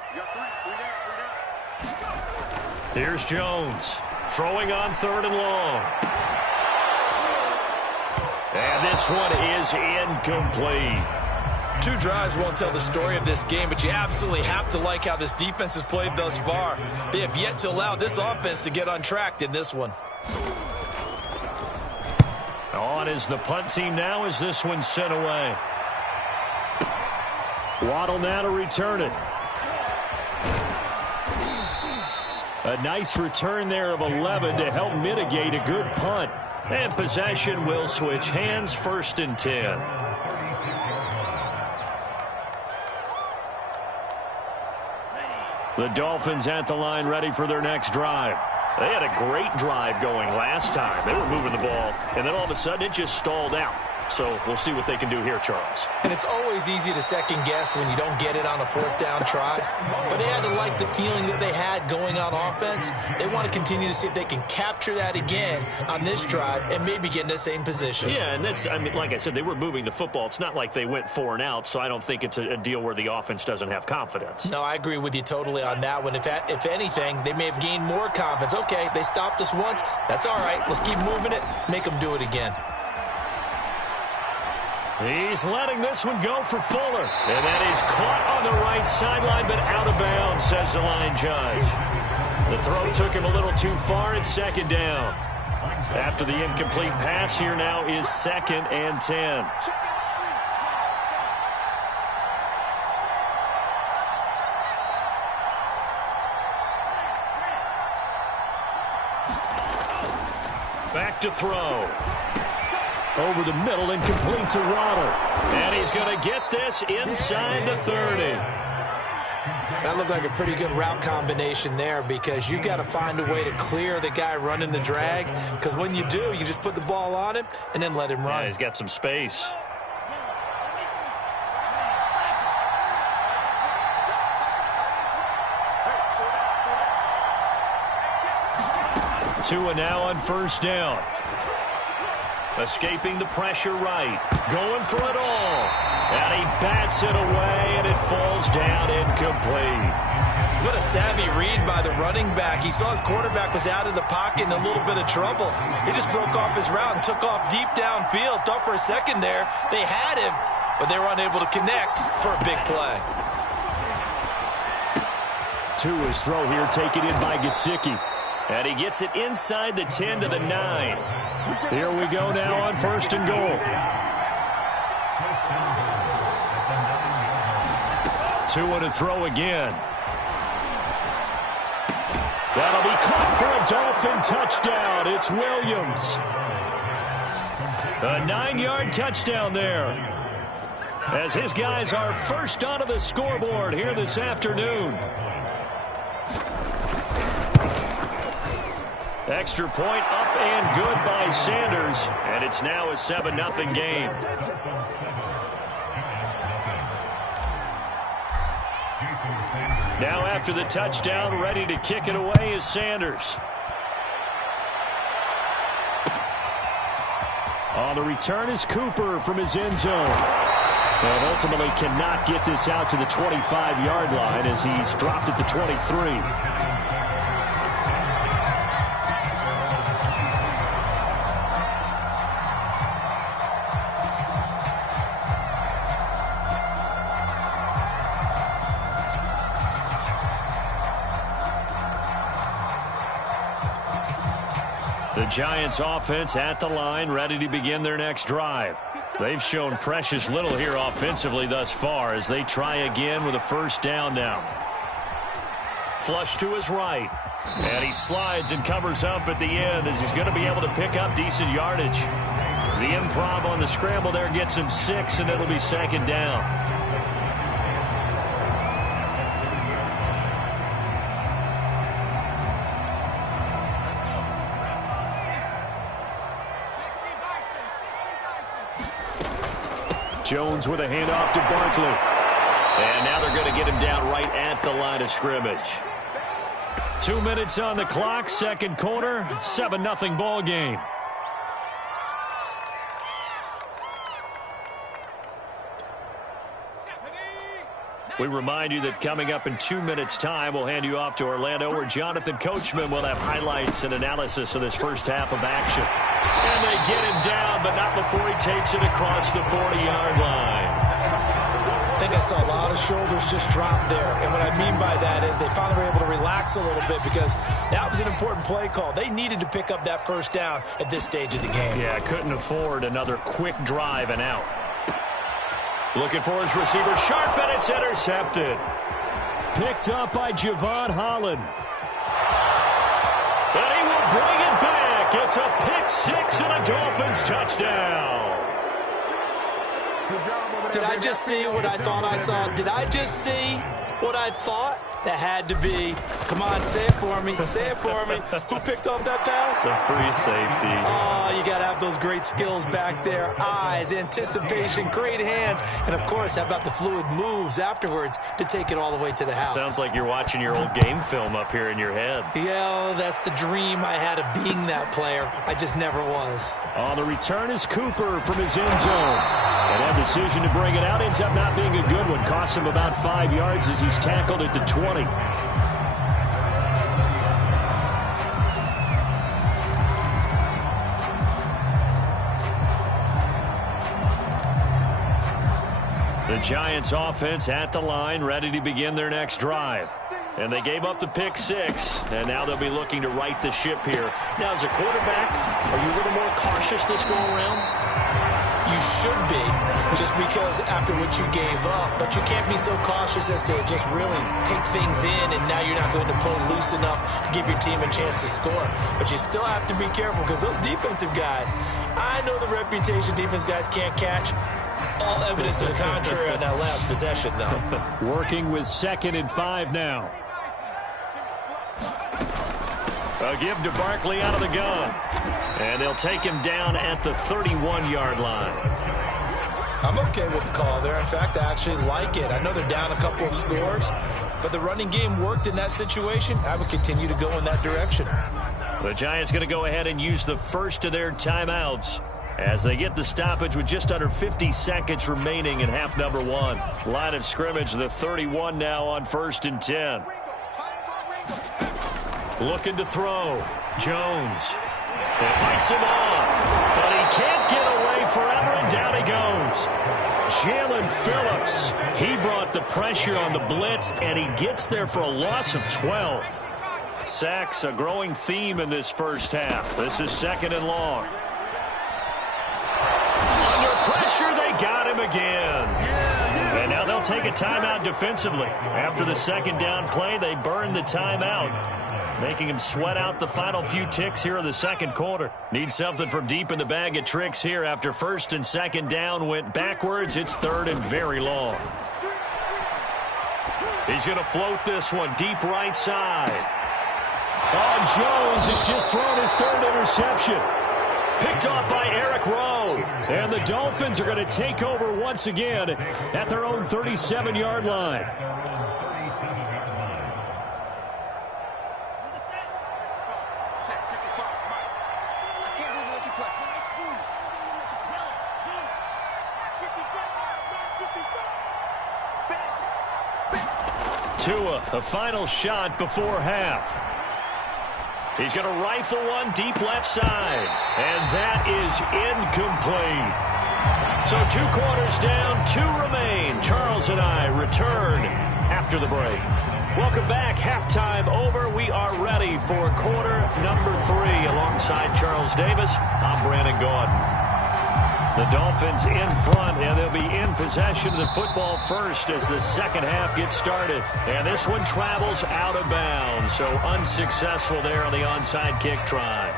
Here's Jones throwing on 3rd and long. And this one is incomplete. 2 drives won't tell the story of this game, but you absolutely have to like how this defense has played thus far. They have yet to allow this offense to get on track in this one. On is the punt team now as this one's sent away. Waddle now to return it. A nice return there of 11 to help mitigate a good punt. And possession will switch hands, 1st and 10. The Dolphins at the line ready for their next drive. They had a great drive going last time. They were moving the ball, and then all of a sudden it just stalled out. So we'll see what they can do here, Charles. And it's always easy to second guess when you don't get it on a 4th down try. But they had to like the feeling that they had going on offense. They want to continue to see if they can capture that again on this drive and maybe get in the same position. Yeah, and that's, I mean, like I said, they were moving the football. It's not like they went 4 and out, so I don't think it's a deal where the offense doesn't have confidence. No, I agree with you totally on that one. If anything, they may have gained more confidence. Okay, they stopped us once. That's all right. Let's keep moving it. Make them do it again. He's letting this one go for Fuller. And that is caught on the right sideline, but out of bounds, says the line judge. The throw took him a little too far. It's 2nd down. After the incomplete pass, here now is 2nd and 10. Back to throw. Over the middle and complete to Waddle. And he's going to get this inside the 30. That looked like a pretty good route combination there because you've got to find a way to clear the guy running the drag because when you do, you just put the ball on him and then let him run. Yeah, he's got some space. Tua now on 1st down. Escaping the pressure right. Going for it all. And he bats it away, and it falls down incomplete. What a savvy read by the running back. He saw his quarterback was out of the pocket in a little bit of trouble. He just broke off his route and took off deep downfield. Thought for a second there they had him, but they were unable to connect for a big play. Tua's throw here taken in by Gesicki. And he gets it inside the 10 to the 9. Here we go now on 1st and goal. Tua to throw again. That'll be caught for a Dolphin touchdown. It's Williams. A 9-yard touchdown there. As his guys are first onto the scoreboard here this afternoon. Extra point up and good by Sanders. And it's now a 7-0 game. Now after the touchdown, ready to kick it away is Sanders. On the return is Cooper from his end zone. And ultimately cannot get this out to the 25-yard line as he's dropped at the 23. The Giants offense at the line, ready to begin their next drive. They've shown precious little here offensively thus far as they try again with a 1st down now. Flush to his right. And he slides and covers up at the end as he's going to be able to pick up decent yardage. The improv on the scramble there gets him 6, and it'll be 2nd down. Jones with a handoff to Barkley. And now they're going to get him down right at the line of scrimmage. 2 minutes on the clock, second quarter, 7-0 ball game. We remind you that coming up in 2 minutes' time, we'll hand you off to Orlando, where Jonathan Coachman will have highlights and analysis of this first half of action. And they get him down, but not before he takes it across the 40-yard line. I think I saw a lot of shoulders just drop there. And what I mean by that is they finally were able to relax a little bit because that was an important play call. They needed to pick up that first down at this stage of the game. Yeah, couldn't afford another quick drive and out. Looking for his receiver, sharp, and it's intercepted. Picked up by Javon Holland. And he will bring it back. It's a pick six and a Dolphins touchdown. Did I just see what I thought I saw? Did I just see what I thought? That had to be. Come on, say it for me. Say it for me. Who picked up that pass? A free safety. Oh, you got to have those great skills back there. Eyes, anticipation, great hands. And, of course, how about the fluid moves afterwards to take it all the way to the house? Sounds like you're watching your old game film up here in your head. Yeah, that's the dream I had of being that player. I just never was. On the return is Cooper from his end zone. And that decision to bring it out ends up not being a good one. Costs him about 5 yards as he's tackled at the 20. The Giants offense at the line, ready to begin their next drive. And they gave up the pick six, and now they'll be looking to right the ship here. Now, as a quarterback, are you a little more cautious this go around? You should be, just because after what you gave up. But you can't be so cautious as to just really take things in, and now you're not going to pull loose enough to give your team a chance to score. But you still have to be careful, because those defensive guys, I know the reputation defense guys can't catch. All evidence to the contrary on that last possession, though. Working with 2nd and 5 now. A give to Barkley out of the gun. And they'll take him down at the 31-yard line. I'm okay with the call there. In fact, I actually like it. I know they're down a couple of scores, but the running game worked in that situation. I would continue to go in that direction. The Giants going to go ahead and use the first of their timeouts as they get the stoppage with just under 50 seconds remaining in half number one. Line of scrimmage, the 31 now on 1st and 10. Looking to throw. Jones. It fights him off. But he can't get away forever, and down he goes. Jalen Phillips. He brought the pressure on the blitz, and he gets there for a loss of 12. Sacks, a growing theme in this first half. This is 2nd and long. Pressure, they got him again. And now they'll take a timeout defensively. After the 2nd down play, they burn the timeout, making him sweat out the final few ticks here in the 2nd quarter. Need something from deep in the bag of tricks here. After 1st and 2nd down went backwards, it's 3rd and very long. He's going to float this one deep right side. Oh, Jones has just thrown his 3rd interception. Picked off by Eric Rowe. And the Dolphins are going to take over once again at their own 37-yard line. Tua, a final shot before half. He's going to rifle one deep left side. And that is incomplete. So 2 quarters down, 2 remain. Charles and I return after the break. Welcome back. Halftime over. We are ready for quarter number 3. Alongside Charles Davis, I'm Brandon Gordon. The Dolphins in front, and they'll be in possession of the football first as the 2nd half gets started. And this one travels out of bounds, so unsuccessful there on the onside kick try.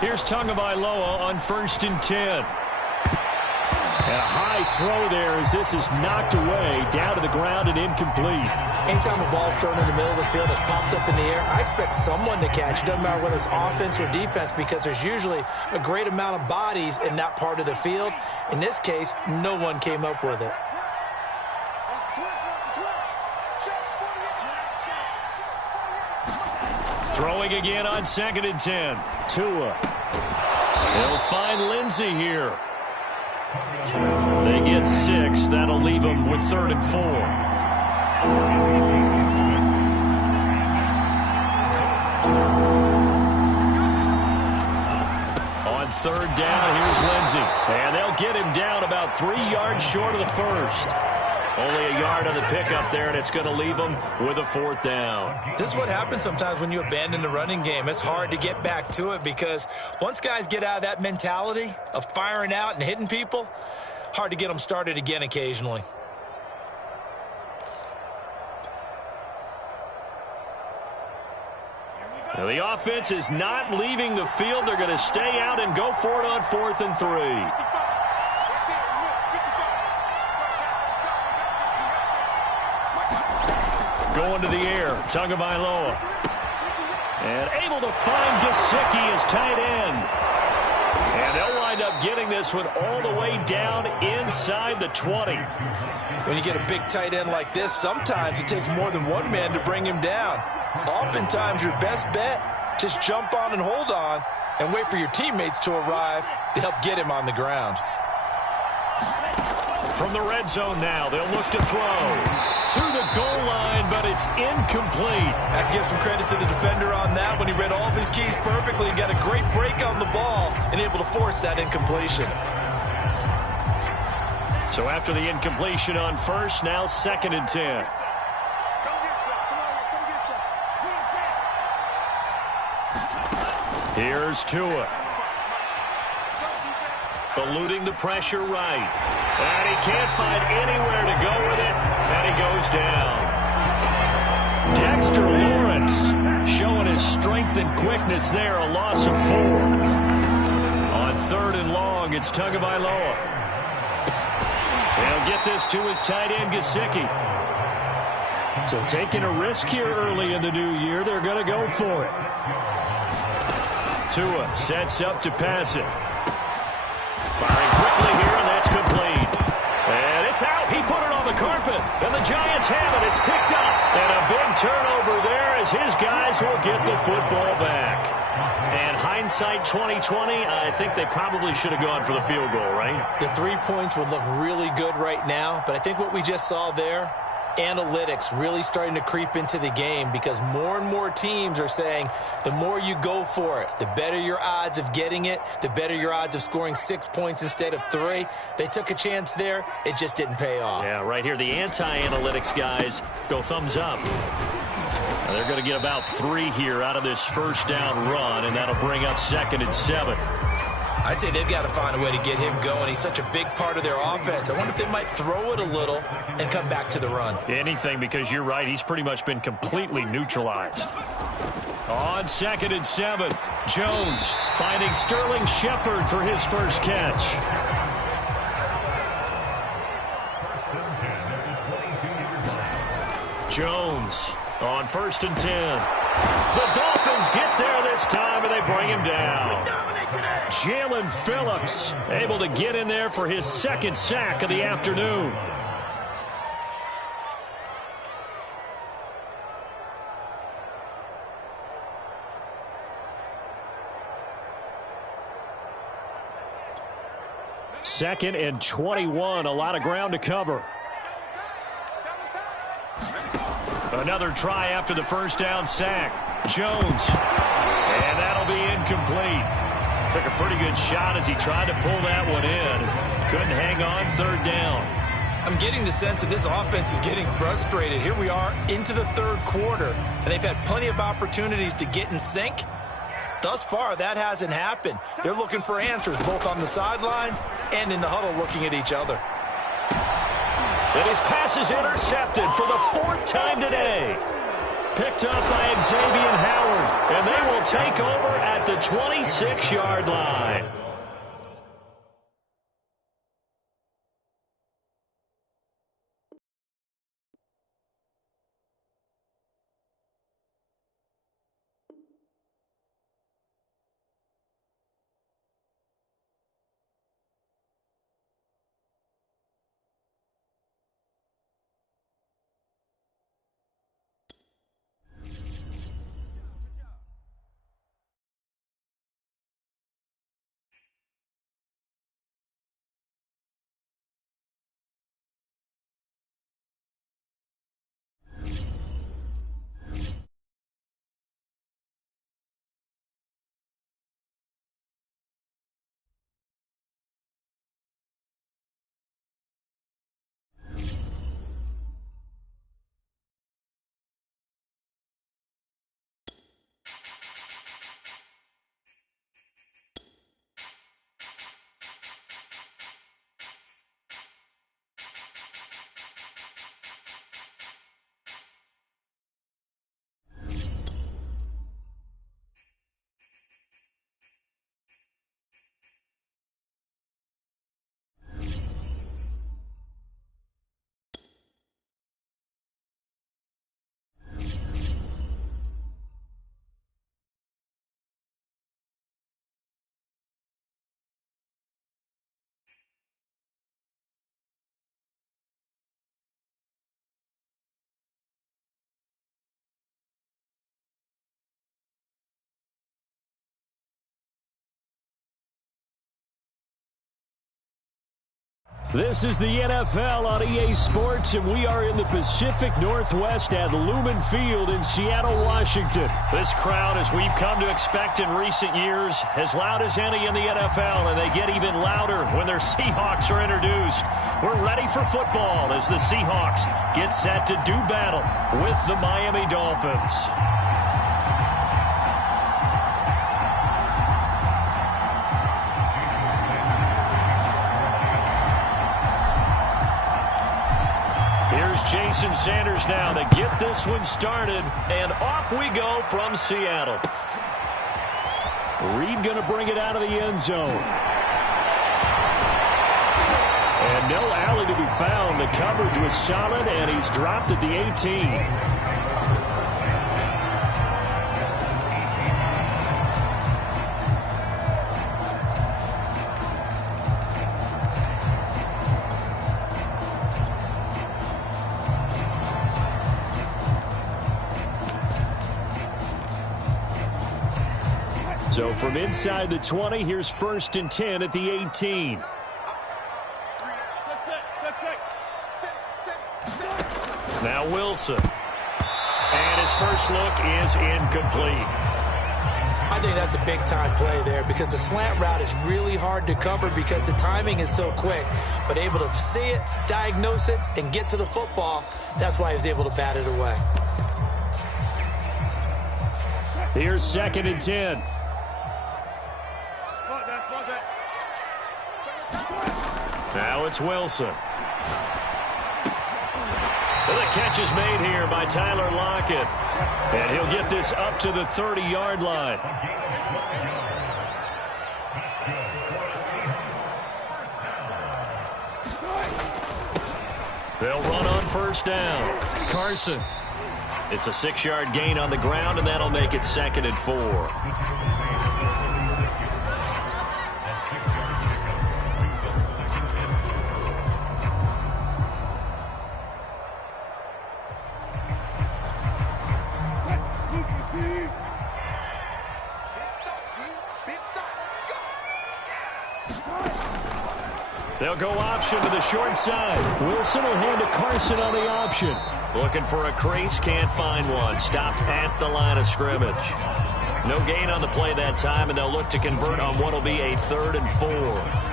Here's Tagovailoa on 1st and 10. And a high throw there as this is knocked away, down to the ground and incomplete. Anytime a ball's thrown in the middle of the field, it's popped up in the air, I expect someone to catch. It doesn't matter whether it's offense or defense, because there's usually a great amount of bodies in that part of the field. In this case, no one came up with it. Throwing again on 2nd and 10. Tua. He'll find Lindsey here. They get 6. That'll leave them with 3rd and 4. On 3rd down, here's Lindsey. And they'll get him down about 3 yards short of the first. Only a yard on the pickup there, and it's going to leave them with a 4th down. This is what happens sometimes when you abandon the running game. It's hard to get back to it because once guys get out of that mentality of firing out and hitting people, hard to get them started again occasionally. Now the offense is not leaving the field. They're going to stay out and go for it on 4th and 3. Going to the air, Tagovailoa. And able to find Gesicki as tight end. And they'll wind up getting this one all the way down inside the 20. When you get a big tight end like this, sometimes it takes more than one man to bring him down. Oftentimes, your best bet, just jump on and hold on and wait for your teammates to arrive to help get him on the ground. From the red zone now, they'll look to throw. To the goal line, but it's incomplete. I have to give some credit to the defender on that when he read all of his keys perfectly and got a great break on the ball and able to force that incompletion. So after the incompletion on 1st, now 2nd and 10. Here's Tua. Eluding the pressure right. And he can't find anywhere to go with it. And he goes down. Dexter Lawrence showing his strength and quickness there. A loss of 4. On 3rd and long, it's Tagovailoa. They'll get this to his tight end, Gesicki. So taking a risk here early in the new year. They're going to go for it. Tua sets up to pass it. Firing quickly here, and that's complete. And it's out. He put it on the carpet. And the Giants have it. It's picked up. And a big turnover there as his guys will get the football back. And hindsight 2020, I think they probably should have gone for the field goal, right? The 3 points would look really good right now, but I think what we just saw there, analytics really starting to creep into the game because more and more teams are saying the more you go for it, the better your odds of getting it, the better your odds of scoring 6 points instead of 3. They took a chance there. It just didn't pay off. Yeah, right here, the anti-analytics guys go thumbs up. Now they're going to get about 3 here out of this first down run, and that'll bring up 2nd and 7. I'd say they've got to find a way to get him going. He's such a big part of their offense. I wonder if they might throw it a little and come back to the run. Anything, because you're right. He's pretty much been completely neutralized. On 2nd and 7, Jones finding Sterling Shepard for his first catch. Jones on 1st and 10. The Dolphins get there this time, and they bring him down. Jalen Phillips able to get in there for his 2nd sack of the afternoon. Second and 21, a lot of ground to cover. Another try after the first down sack. Jones, and that'll be incomplete. Took a pretty good shot as he tried to pull that one in. Couldn't hang on 3rd down. I'm getting the sense that this offense is getting frustrated. Here we are into the 3rd quarter, and they've had plenty of opportunities to get in sync. Thus far, that hasn't happened. They're looking for answers both on the sidelines and in the huddle looking at each other. And his pass is intercepted for the 4th time today. Picked up by Xavier Howard, and they will take over at the 26-yard line. This is the NFL on EA Sports, and we are in the Pacific Northwest at Lumen Field in Seattle, Washington. This crowd, as we've come to expect in recent years, as loud as any in the NFL, and they get even louder when their Seahawks are introduced. We're ready for football as the Seahawks get set to do battle with the Miami Dolphins. Jason Sanders now to get this one started, and off we go from Seattle. Reed going to bring it out of the end zone. And no alley to be found. The coverage was solid, and he's dropped at the 18. So from inside the 20, here's 1st and 10 at the 18. Now Wilson. And his first look is incomplete. I think that's a big-time play there because the slant route is really hard to cover because the timing is so quick. But able to see it, diagnose it, and get to the football, that's why he was able to bat it away. Here's 2nd and 10. Now it's Wilson. Well, the catch is made here by Tyler Lockett. And he'll get this up to the 30-yard line. They'll run on 1st down. Carson. It's a 6-yard gain on the ground, and that'll make it 2nd and 4. They'll go option to the short side. Wilson will hand to Carson on the option. Looking for a crease, can't find one. Stopped at the line of scrimmage. No gain on the play that time, and they'll look to convert on what will be a 3rd and 4.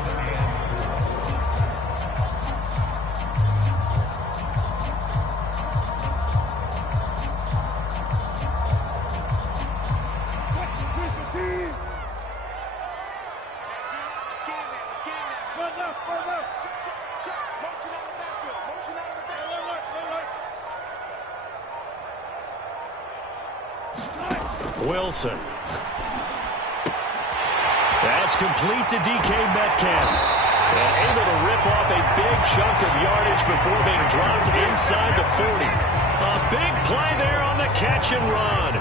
Wilson. That's complete to DK Metcalf. And able to rip off a big chunk of yardage before being dropped inside the 40. A big play there on the catch and run.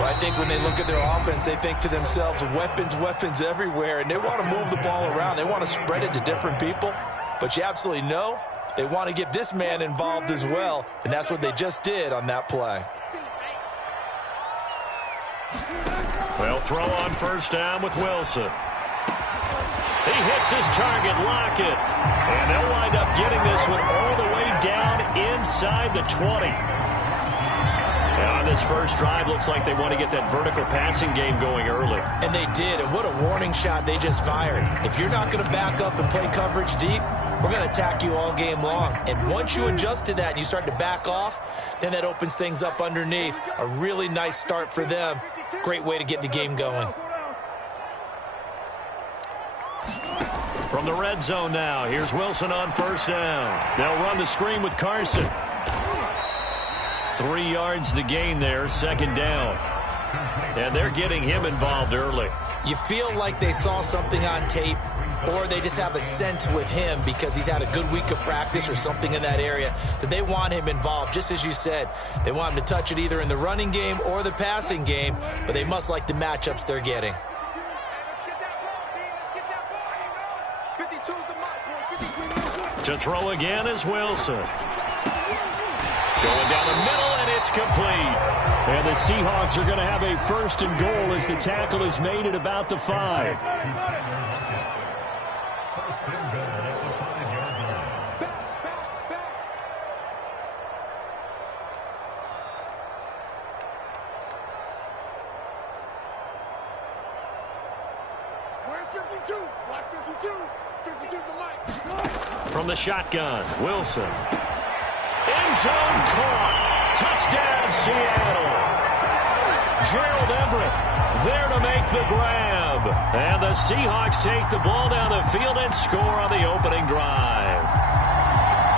Well, I think when they look at their offense, they think to themselves, weapons, weapons everywhere, and they want to move the ball around. They want to spread it to different people, but you absolutely know they want to get this man involved as well, and that's what they just did on that play. They'll throw on 1st down with Wilson. He hits his target, Lockett. And they'll wind up getting this one all the way down inside the 20. And on this first drive, looks like they want to get that vertical passing game going early. And they did, and what a warning shot they just fired. If you're not going to back up and play coverage deep, we're going to attack you all game long. And once you adjust to that and you start to back off, then that opens things up underneath. A really nice start for them. Great way to get the game going. From the red zone now, here's Wilson on 1st down. They'll run the screen with Carson. 3 yards the gain there, 2nd down. And they're getting him involved early. You feel like they saw something on tape, or they just have a sense with him because he's had a good week of practice or something in that area that they want him involved. Just as you said, they want him to touch it either in the running game or the passing game, but they must like the matchups they're getting. To throw again is Wilson. Going down the middle, and it's complete. And the Seahawks are going to have a 1st and goal as the tackle is made at about the 5. First and goal at the 5-yard line. Where's 52? Watch 52. 52's the mic. From the shotgun, Wilson. End zone caught. Touchdown, Seattle. Gerald Everett there to make the grab. And the Seahawks take the ball down the field and score on the opening drive.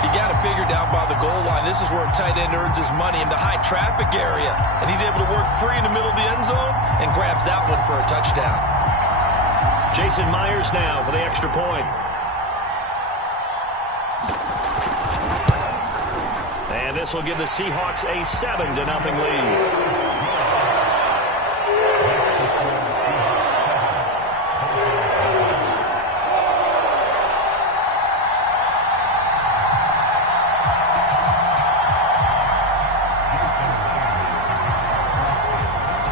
You got to figure down by the goal line. This is where a tight end earns his money in the high traffic area. And he's able to work free in the middle of the end zone and grabs that one for a touchdown. Jason Myers now for the extra point. And this will give the Seahawks a 7-0 lead.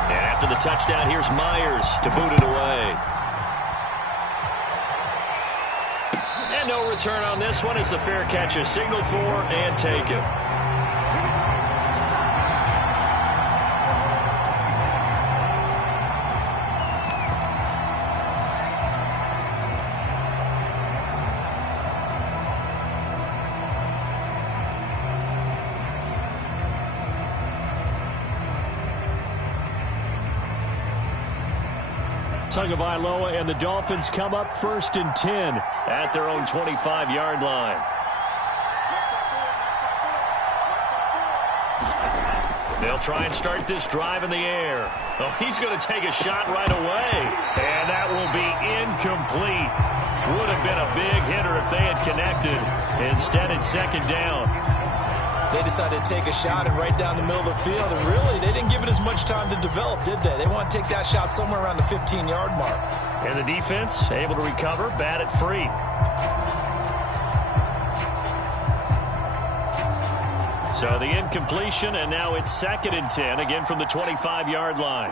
And after the touchdown, here's Myers to boot it away. And no return on this one as the fair catch is signaled for and taken. Tagovailoa and the Dolphins come up 1st and 10 at their own 25-yard line. They'll try and start this drive in the air. Oh, he's going to take a shot right away. And that will be incomplete. Would have been a big hitter if they had connected. Instead, it's 2nd down. They decided to take a shot and right down the middle of the field. And really, they didn't give it as much time to develop, did they? They want to take that shot somewhere around the 15-yard mark. And the defense able to recover, bat it free. So the incompletion, and now it's 2nd and 10, again from the 25-yard line.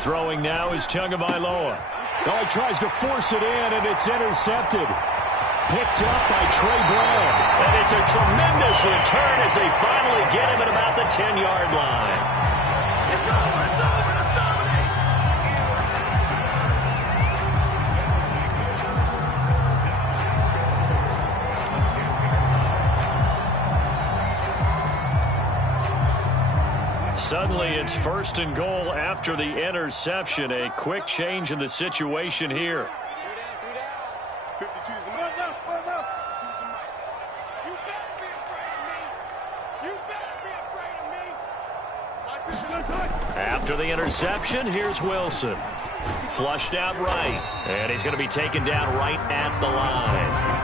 Throwing now is Tagovailoa. Oh, he tries to force it in, and it's intercepted. Picked up by Trey Brown. And it's a tremendous return as they finally get him at about the 10-yard line. It's over, it's over, it's dominating. Suddenly, it's 1st and goal after the interception. A quick change in the situation here. 52's the mic. 52's the mic. You better be afraid of me. You better be afraid of me. After the interception, here's Wilson. Flushed out right. And he's going to be taken down right at the line.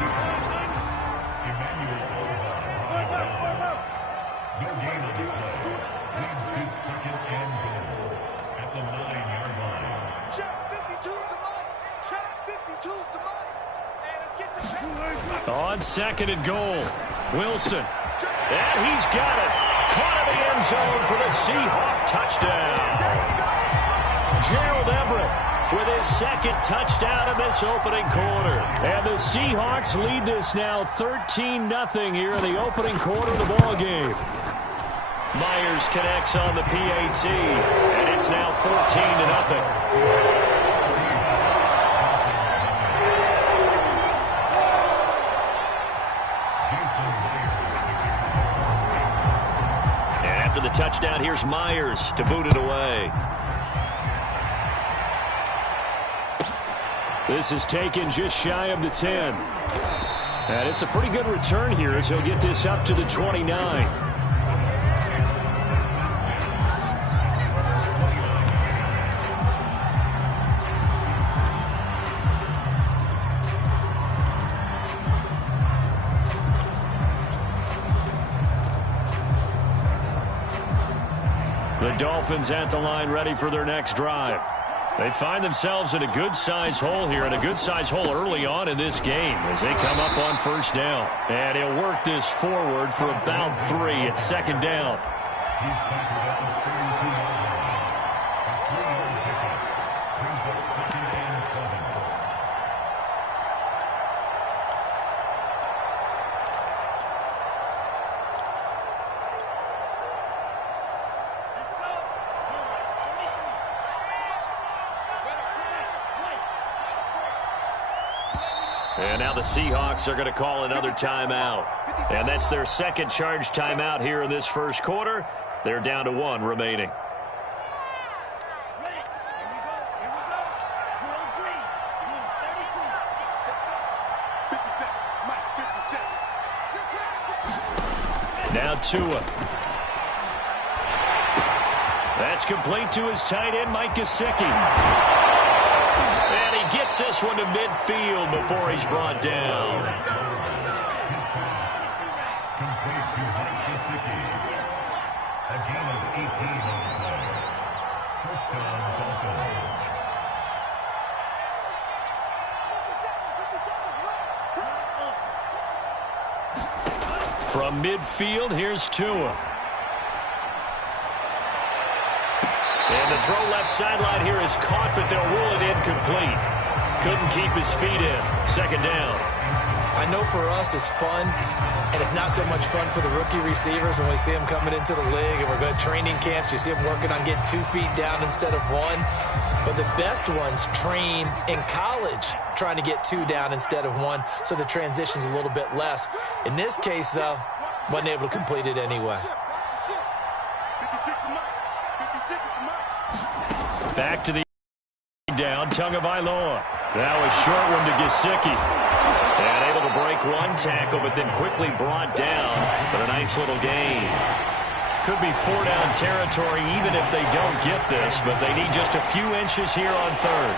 On 2nd and goal, Wilson. And he's got it. Caught in the end zone for the Seahawk touchdown. Gerald Everett with his 2nd touchdown in this opening quarter. And the Seahawks lead this now 13-0 here in the opening quarter of the ball game. Myers connects on the PAT, and it's now 14-0. And after the touchdown, here's Myers to boot it away. This is taken just shy of the 10. And it's a pretty good return here as he'll get this up to the 29. The Dolphins at the line ready for their next drive. They find themselves in a good-sized hole here, and a good-sized hole early on in this game as they come up on first down. And he'll work this forward for about 3 at second down. And now the Seahawks are going to call another timeout. And that's their second charge timeout here in this first quarter. They're down to 1 remaining. Now Tua. That's complete to his tight end, Mike Gesicki. And he gets this one to midfield before he's brought down. Complete to Mike Gesicki. A gain of 18 on the play. First down, Dolphins. From midfield, here's Tua. And the throw left sideline here is caught, but they'll rule it incomplete. Couldn't keep his feet in. Second down. I know for us it's fun, and it's not so much fun for the rookie receivers when we see them coming into the league and we're going to training camps. You see them working on getting 2 feet down instead of 1. But the best ones train in college trying to get 2 down instead of 1, so the transition's a little bit less. In this case, though, wasn't able to complete it anyway. Back to the down, Tagovailoa. That was short one to Gesicki. And able to break 1 tackle, but then quickly brought down. But a nice little gain. Could be 4-down territory even if they don't get this, but they need just a few inches here on third.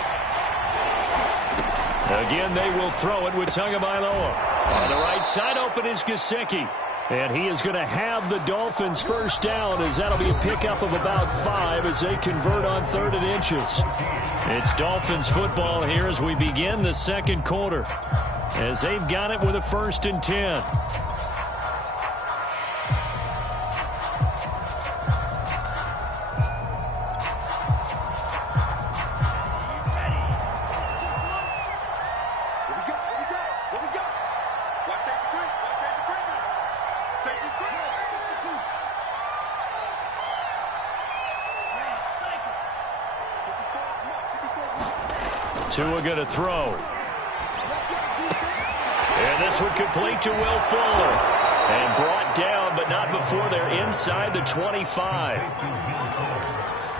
Again, they will throw it with Tagovailoa. On the right side, open is Gesicki. And he is going to have the Dolphins first down, as that'll be a pickup of about 5 as they convert on 3rd and inches. It's Dolphins football here as we begin the second quarter, as they've got it with a 1st and 10. Tua going to throw. And this one complete to Will Fuller. And brought down, but not before they're inside the 25.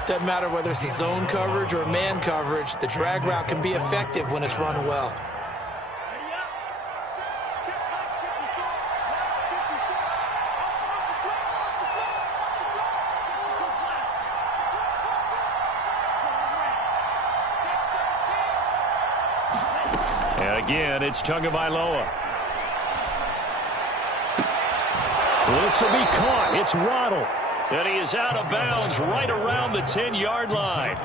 Doesn't matter whether it's a zone coverage or man coverage, the drag route can be effective when it's run well. Again, it's Tagovailoa. This will be caught. It's Waddle. And he is out of bounds right around the 10-yard line.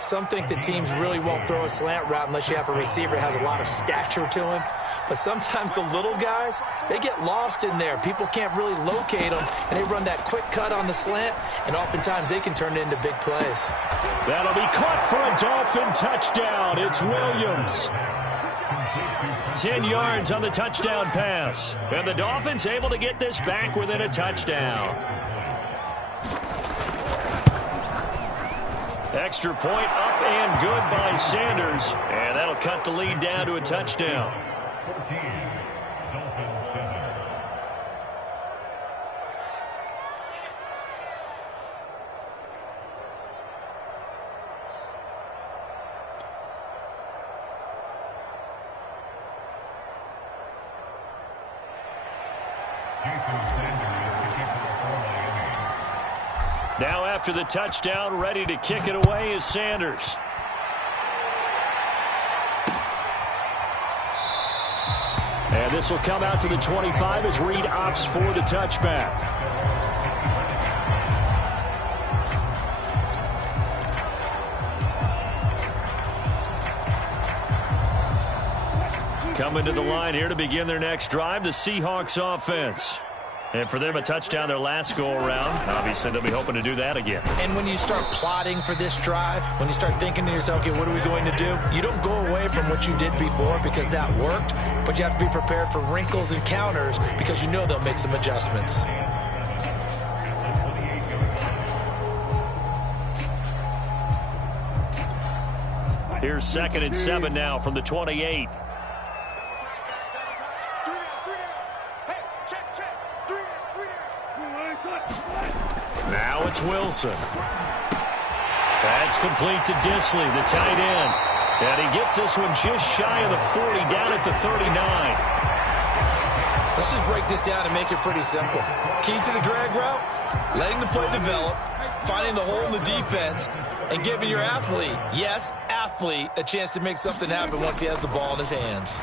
Some think that teams really won't throw a slant route unless you have a receiver that has a lot of stature to him. But sometimes the little guys, they get lost in there. People can't really locate them, and they run that quick cut on the slant, and oftentimes they can turn it into big plays. That'll be caught for a Dolphin touchdown. It's Williams. 10 yards on the touchdown pass. And the Dolphins able to get this back within a touchdown. Extra point up and good by Sanders. And that'll cut the lead down to a touchdown. 14, Dolphins 7. Now after the touchdown, ready to kick it away is Sanders. And this will come out to the 25 as Reed opts for the touchback. Coming to the line here to begin their next drive, the Seahawks offense. And for them, a touchdown their last go-around. Obviously, they'll be hoping to do that again. And when you start plotting for this drive, when you start thinking to yourself, okay, what are we going to do? You don't go away from what you did before because that worked, but you have to be prepared for wrinkles and counters because you know they'll make some adjustments. Here's 2nd and 7 now from the 28. Now it's Wilson. That's complete to Disley, the tight end. And he gets this one just shy of the 40, down at the 39. Let's just break this down and make it pretty simple. Key to the drag route, letting the play develop, finding the hole in the defense, and giving your athlete, yes, athlete, a chance to make something happen once he has the ball in his hands.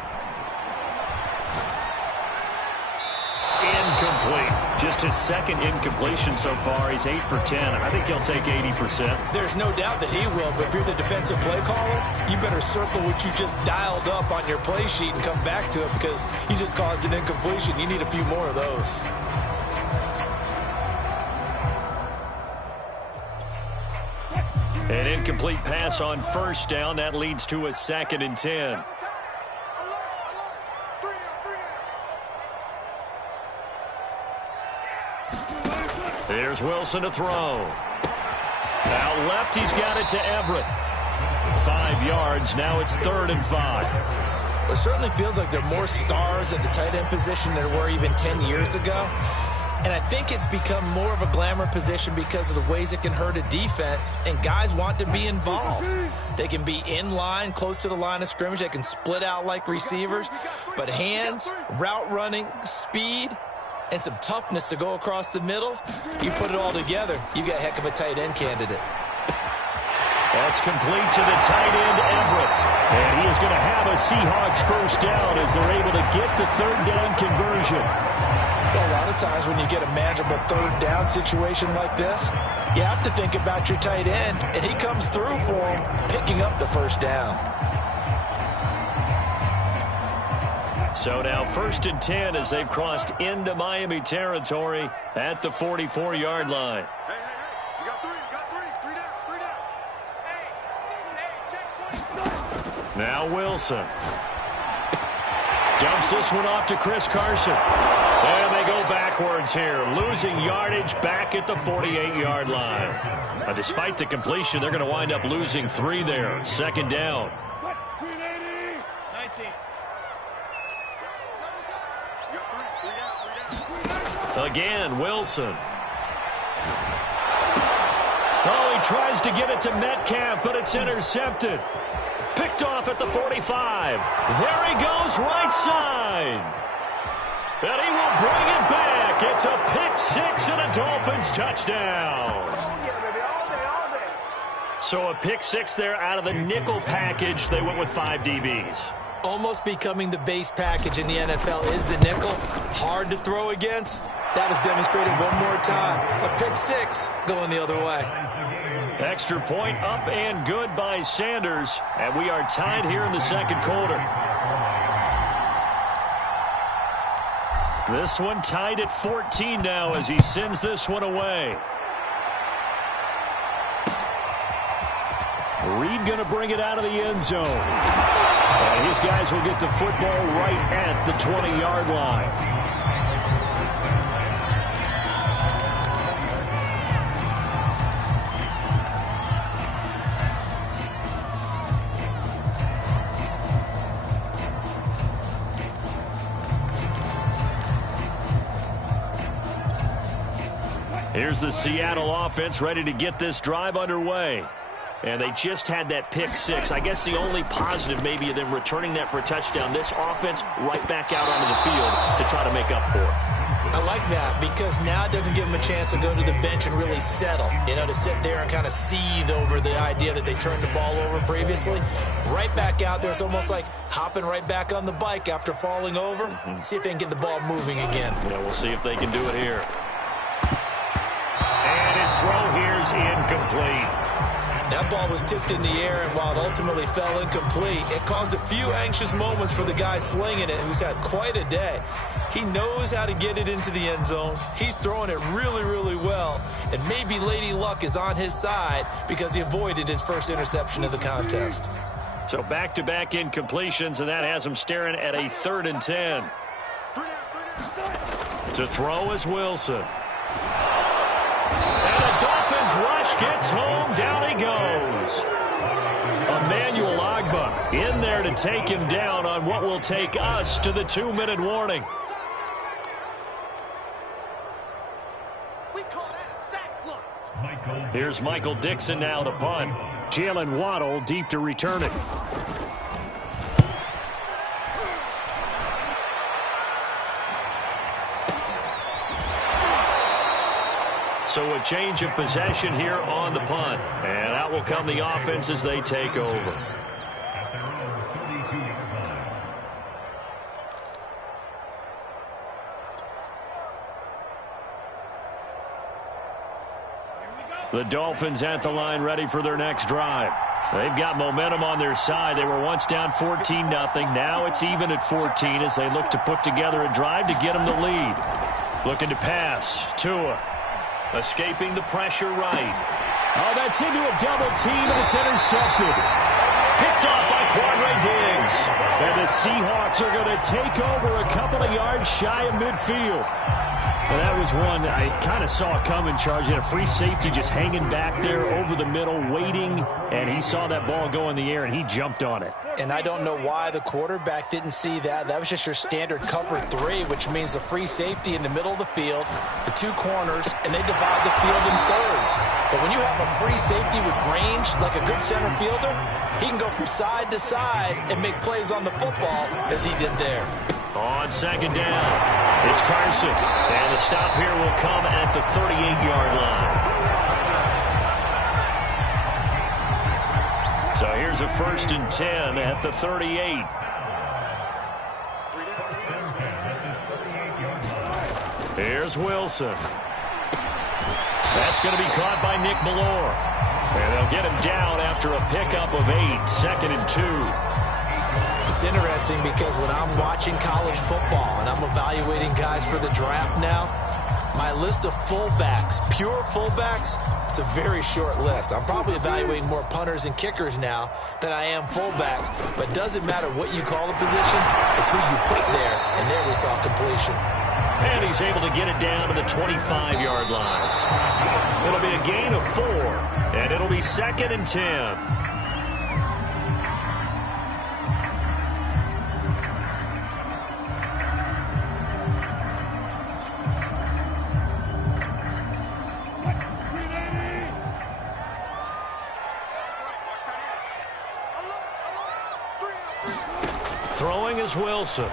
Incomplete. Just his second incompletion so far. He's 8 for 10. I think he'll take 80%. There's no doubt that he will, but if you're the defensive play caller, you better circle what you just dialed up on your play sheet and come back to it because you just caused an incompletion. You need a few more of those. An incomplete pass on first down. That leads to a 2nd and 10. There's Wilson to throw. Out left, he's got it to Everett. 5 yards. Now it's 3rd and 5. It certainly feels like there are more stars at the tight end position than there were even 10 years ago. And I think it's become more of a glamour position because of the ways it can hurt a defense, and guys want to be involved. They can be in line, close to the line of scrimmage. They can split out like receivers. But hands, route running, speed, and some toughness to go across the middle, you put it all together, you got a heck of a tight end candidate. That's complete to the tight end, Everett. And he is going to have a Seahawks first down as they're able to get the 3rd down conversion. Well, a lot of times when you get a manageable 3rd down situation like this, you have to think about your tight end, and he comes through for him, picking up the first down. So now 1st and 10 as they've crossed into Miami territory at the 44-yard line. Hey, you got three down. Now Wilson. Dumps this one off to Chris Carson. And they go backwards here, losing yardage back at the 48-yard line. Despite the completion, they're going to wind up losing 3 there. 2nd down. Again, Wilson. Oh, he tries to get it to Metcalf, but it's intercepted. Picked off at the 45. There he goes, right side. And he will bring it back. It's a pick 6 and a Dolphins touchdown. So a pick 6 there out of the nickel package. They went with 5 DBs. Almost becoming the base package in the NFL is the nickel. Hard to throw against. That was demonstrated one more time. A pick 6 going the other way. Extra point up and good by Sanders. And we are tied here in the 2nd quarter. This one tied at 14 now as he sends this one away. Reed going to bring it out of the end zone. And his guys will get the football right at the 20-yard line. Here's the Seattle offense ready to get this drive underway. And they just had that pick 6. I guess the only positive maybe of them returning that for a touchdown. This offense right back out onto the field to try to make up for it. I like that because now it doesn't give them a chance to go to the bench and really settle. You know, to sit there and kind of seethe over the idea that they turned the ball over previously. Right back out there. It's almost like hopping right back on the bike after falling over. See if they can get the ball moving again. Yeah, we'll see if they can do it here. And his throw here's incomplete. That ball was tipped in the air, and while it ultimately fell incomplete, it caused a few anxious moments for the guy slinging it, who's had quite a day. He knows how to get it into the end zone. He's throwing it really, really well, and maybe Lady Luck is on his side because he avoided his first interception of the contest. So back-to-back incompletions, and that has him staring at a 3rd and 10. To throw is Wilson. And the Dolphins rush gets home. Down he goes. Emmanuel Ogbah in there to take him down on what will take us to the 2-minute warning. We call that a sack lunch. Here's Michael Dixon now to punt. Jalen Waddle deep to return it. So a change of possession here on the punt. And out will come the offense as they take over. At their own 32-yard line. The Dolphins at the line ready for their next drive. They've got momentum on their side. They were once down 14-0. Now it's even at 14 as they look to put together a drive to get them the lead. Looking to pass. Tua. Escaping the pressure right. Oh, that's into a double team, and it's intercepted. Picked off by Quandre Diggs. And the Seahawks are going to take over a couple of yards shy of midfield. And that was one I kind of saw coming, Charge. He had a free safety just hanging back there over the middle, waiting, and he saw that ball go in the air, and he jumped on it. And I don't know why the quarterback didn't see that. That was just your standard cover 3, which means the free safety in the middle of the field, the 2 corners, and they divide the field in thirds. But when you have a free safety with range, like a good center fielder, he can go from side to side and make plays on the football as he did there. On 2nd down, it's Carson. And the stop here will come at the 38-yard line. So here's a 1st and 10 at the 38. Here's Wilson. That's going to be caught by Nick Ballore. And they'll get him down after a pickup of 8, 2nd and 2. It's interesting because when I'm watching college football and I'm evaluating guys for the draft now, my list of fullbacks, pure fullbacks, it's a very short list. I'm probably evaluating more punters and kickers now than I am fullbacks, but it doesn't matter what you call the position, it's who you put there, and there we saw completion. And he's able to get it down to the 25-yard line. It'll be a gain of 4, and it'll be 2nd and 10. Throwing is Wilson. And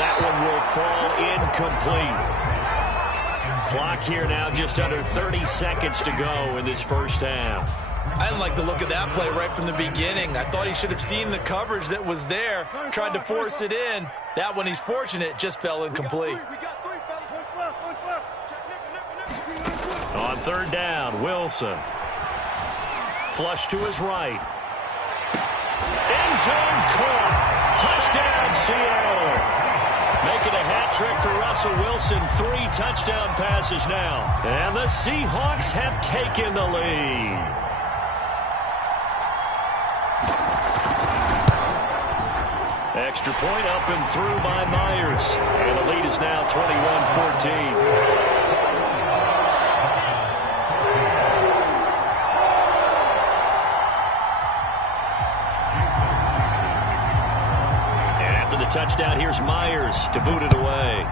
that one will fall incomplete. Clock here now just under 30 seconds to go in this first half. I didn't like the look of that play right from the beginning. I thought he should have seen the coverage that was there, tried to force it in. That one, he's fortunate, just fell incomplete. On 3rd down, Wilson. Flush to his right. End zone caught. Touchdown, Seattle. Making a hat trick for Russell Wilson. 3 touchdown passes now. And the Seahawks have taken the lead. Extra point up and through by Myers. And the lead is now 21-14. Touchdown. Here's Myers to boot it away.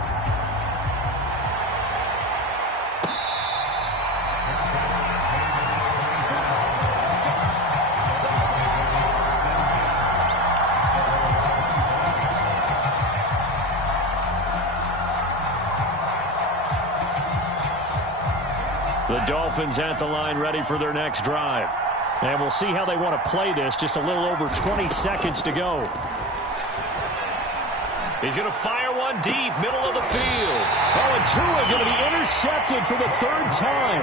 The Dolphins at the line ready for their next drive. And we'll see how they want to play this. Just a little over 20 seconds to go. He's going to fire one one deep, middle of the field. Oh, and Tua going to be intercepted for the third time.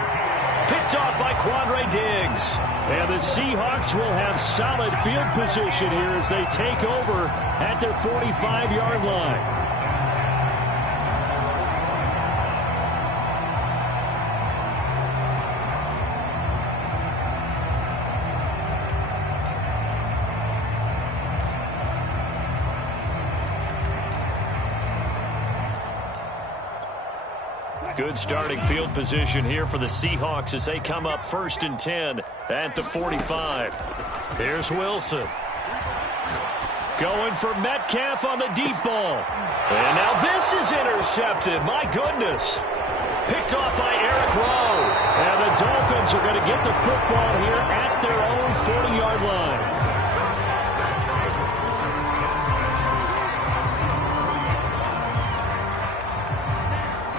Picked off by Quandre Diggs. And the Seahawks will have solid field position here as they take over at their 45-yard line. Good starting field position here for the Seahawks as they come up 1st and 10 at the 45. Here's Wilson. Going for Metcalf on the deep ball. And now this is intercepted. My goodness. Picked off by Eric Rowe. And the Dolphins are going to get the football here at their own 40-yard line.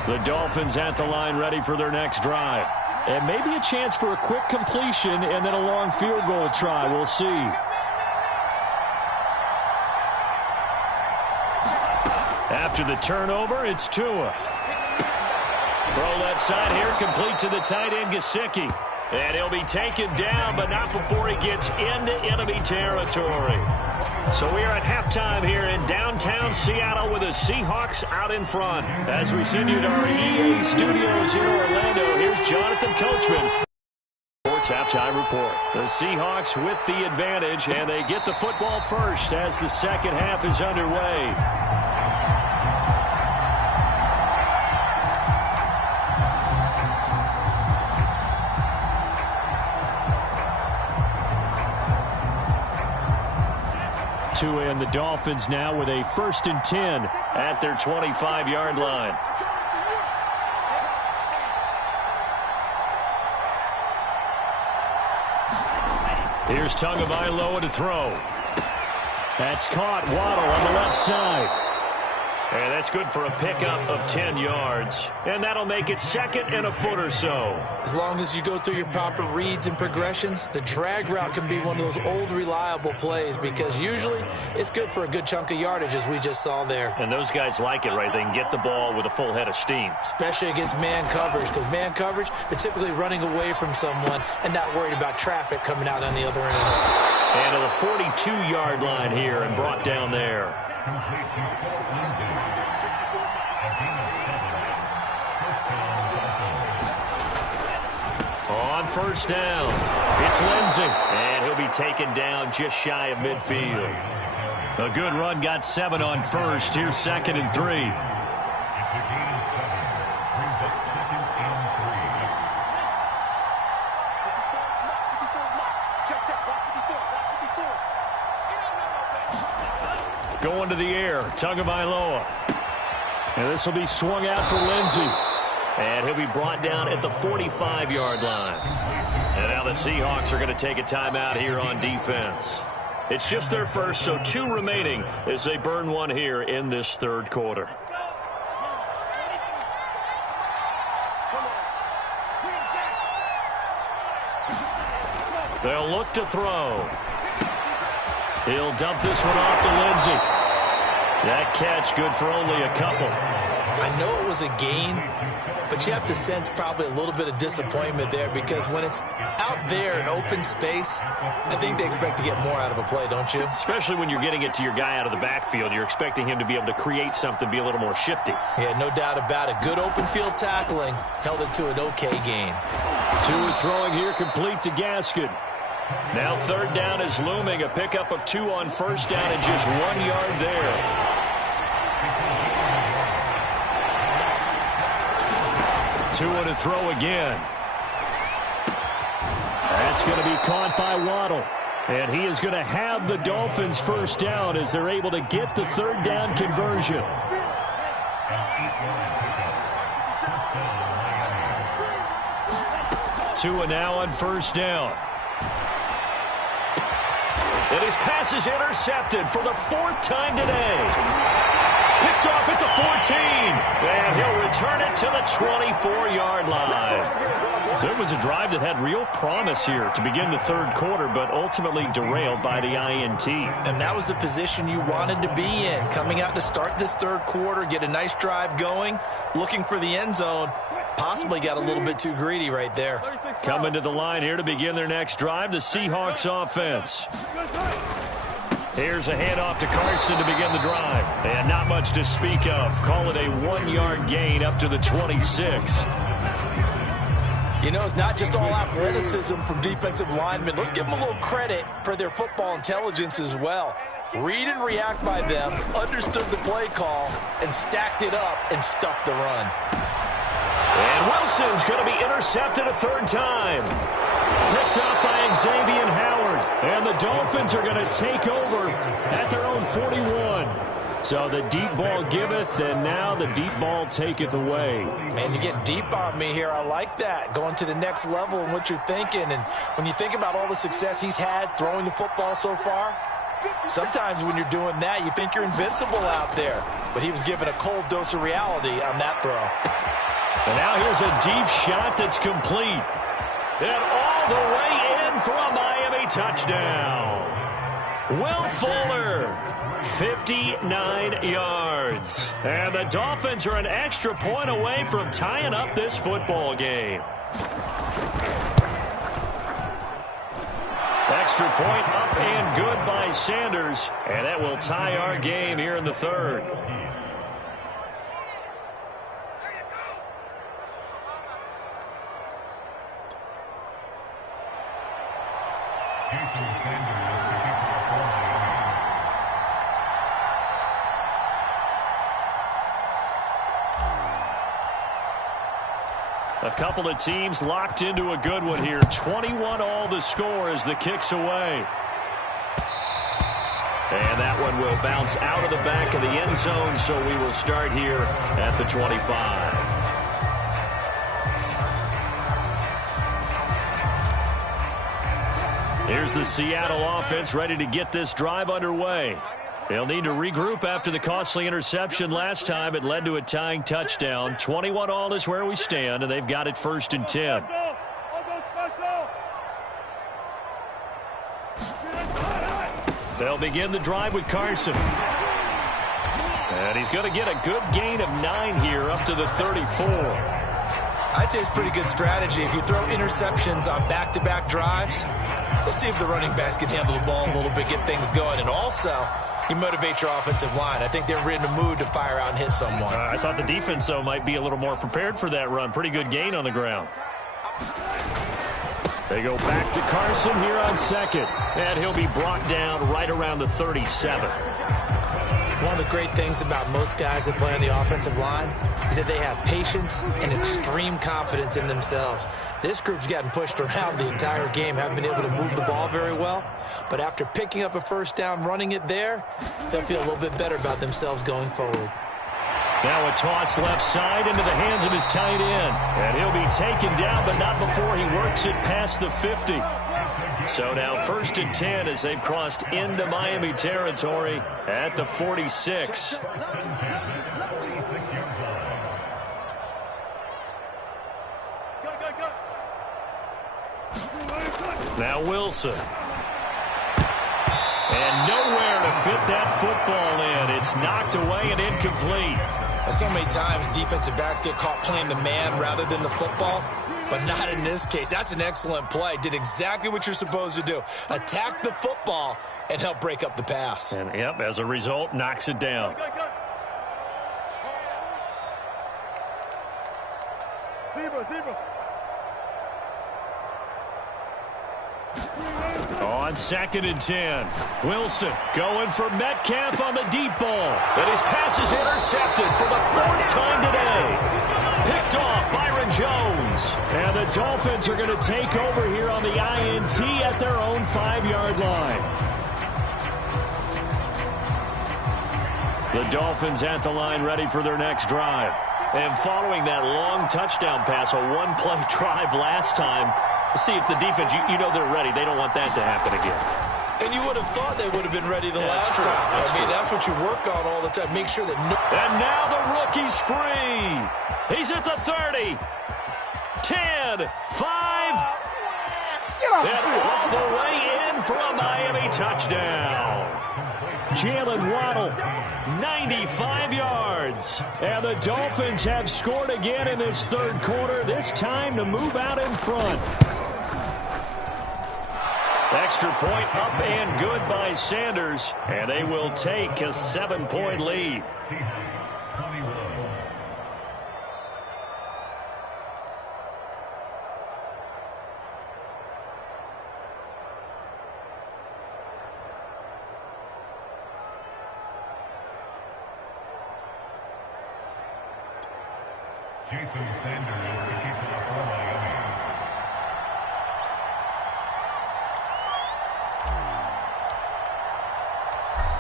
The Dolphins at the line ready for their next drive. And maybe a chance for a quick completion and then a long field goal try. We'll see. After the turnover, it's Tua. Throw left side here, complete to the tight end, Gesicki. And he'll be taken down, but not before he gets into enemy territory. So we are at halftime here in downtown Seattle with the Seahawks out in front. As we send you to our EA studios in Orlando, here's Jonathan Coachman. Sports Halftime Report. The Seahawks with the advantage, and they get the football first as the second half is underway. Tua and the Dolphins now with a 1st and 10 at their 25-yard line. Here's Tagovailoa to throw. That's caught. Waddle on the left side. And that's good for a pickup of 10 yards. And that'll make it 2nd and a foot or so. As long as you go through your proper reads and progressions, the drag route can be one of those old reliable plays because usually it's good for a good chunk of yardage as we just saw there. And those guys like it, right? They can get the ball with a full head of steam. Especially against man coverage because man coverage, they're typically running away from someone and not worried about traffic coming out on the other end. And to the 42-yard line here and brought down there. On 1st down, it's Lindsey, and he'll be taken down just shy of midfield. A good run, got 7 on 1st. Here's 2nd and 3. Going to the air, Tagovailoa. And this will be swung out for Lindsey. And he'll be brought down at the 45-yard line. And now the Seahawks are going to take a timeout here on defense. It's just their first, so 2 remaining as they burn one here in this 3rd quarter. They'll look to throw. He'll dump this one off to Lindsey. That catch good for only a couple. I know it was a gain, but you have to sense probably a little bit of disappointment there because when it's out there in open space, I think they expect to get more out of a play, don't you? Especially when you're getting it to your guy out of the backfield. You're expecting him to be able to create something, be a little more shifty. Yeah, no doubt about it. Good open field tackling held it to an okay gain. Tua throwing here, complete to Gaskin. Now 3rd down is looming. A pickup of 2 on 1st down and just 1 yard there. Tua to throw again. That's going to be caught by Waddle. And he is going to have the Dolphins 1st down as they're able to get the 3rd down conversion. Tua now on 1st down. And his pass is intercepted for the 4th time today. Picked off at the 14. And he'll return it to the 24-yard line. So it was a drive that had real promise here to begin the third quarter, but ultimately derailed by the INT. And that was the position you wanted to be in. Coming out to start this third quarter, get a nice drive going, looking for the end zone. Possibly got a little bit too greedy right there. Coming to the line here to begin their next drive, the Seahawks offense. Here's a handoff to Carson to begin the drive. And not much to speak of. Call it a 1-yard gain up to the 26. You know, it's not just all athleticism from defensive linemen. Let's give them a little credit for their football intelligence as well. Read and react by them, understood the play call, and stacked it up and stuffed the run. And Wilson's going to be intercepted a third time. Picked up by Xavier Howard. And the Dolphins are going to take over at their own 41. So the deep ball giveth, and now the deep ball taketh away. Man, you're getting deep on me here. I like that. Going to the next level in what you're thinking. And when you think about all the success he's had throwing the football so far, sometimes when you're doing that, you think you're invincible out there. But he was given a cold dose of reality on that throw. And now here's a deep shot that's complete. And all the way in for a Miami touchdown. Will Fuller, 59 yards. And the Dolphins are an extra point away from tying up this football game. Extra point up and good by Sanders. And that will tie our game here in the third. A couple of teams locked into a good one here. 21 all the score as the kick's away. And that one will bounce out of the back of the end zone, so we will start here at the 25. Here's the Seattle offense ready to get this drive underway. They'll need to regroup after the costly interception last time. It led to a tying touchdown. 21 all is where we stand, and they've got it 1st and 10. They'll begin the drive with Carson. And he's going to get a good gain of 9 here up to the 34. I'd say it's pretty good strategy. If you throw interceptions on back-to-back drives, let's see if the running backs can handle the ball a little bit, get things going. And also, you motivate your offensive line. I think they're in the mood to fire out and hit someone. I thought the defense, though, might be a little more prepared for that run. Pretty good gain on the ground. They go back to Carson here on second. And he'll be brought down right around the 37. One of the great things about most guys that play on the offensive line is that they have patience and extreme confidence in themselves. This group's gotten pushed around the entire game, haven't been able to move the ball very well. But after picking up a first down, running it there, they'll feel a little bit better about themselves going forward. Now a toss left side into the hands of his tight end. And he'll be taken down, but not before he works it past the 50. So now 1st and 10 as they've crossed into Miami territory at the 46. Now Wilson. And nowhere to fit that football in. It's knocked away and incomplete. So many times defensive backs get caught playing the man rather than the football, but not in this case. That's an excellent play. Did exactly what you're supposed to do. Attack the football and help break up the pass. And, yep, as a result, knocks it down. On 2nd and 10, Wilson going for Metcalf on the deep ball. And his pass is intercepted for the 4th time today. Picked off Byron Jones. And the Dolphins are going to take over here on the INT at their own 5-yard line. The Dolphins at the line ready for their next drive. And following that long touchdown pass, a one-play drive last time, see if the defense, you know they're ready. They don't want that to happen again. And you would have thought they would have been ready the last time. That's what you work on all the time. Make sure that... And now the rookie's free. He's at the 30. 10, 5, and all the way in for a Miami touchdown. Jalen Waddle, 95 yards. And the Dolphins have scored again in this third quarter, this time to move out in front. Extra point up and good by Sanders, and they will take a 7-point lead. Jason Sanders, the kickoff for Miami.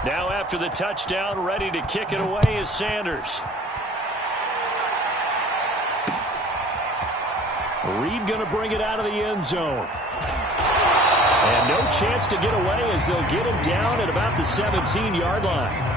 Now after the touchdown, ready to kick it away is Sanders. Reed going to bring it out of the end zone. And no chance to get away as they'll get him down at about the 17-yard line.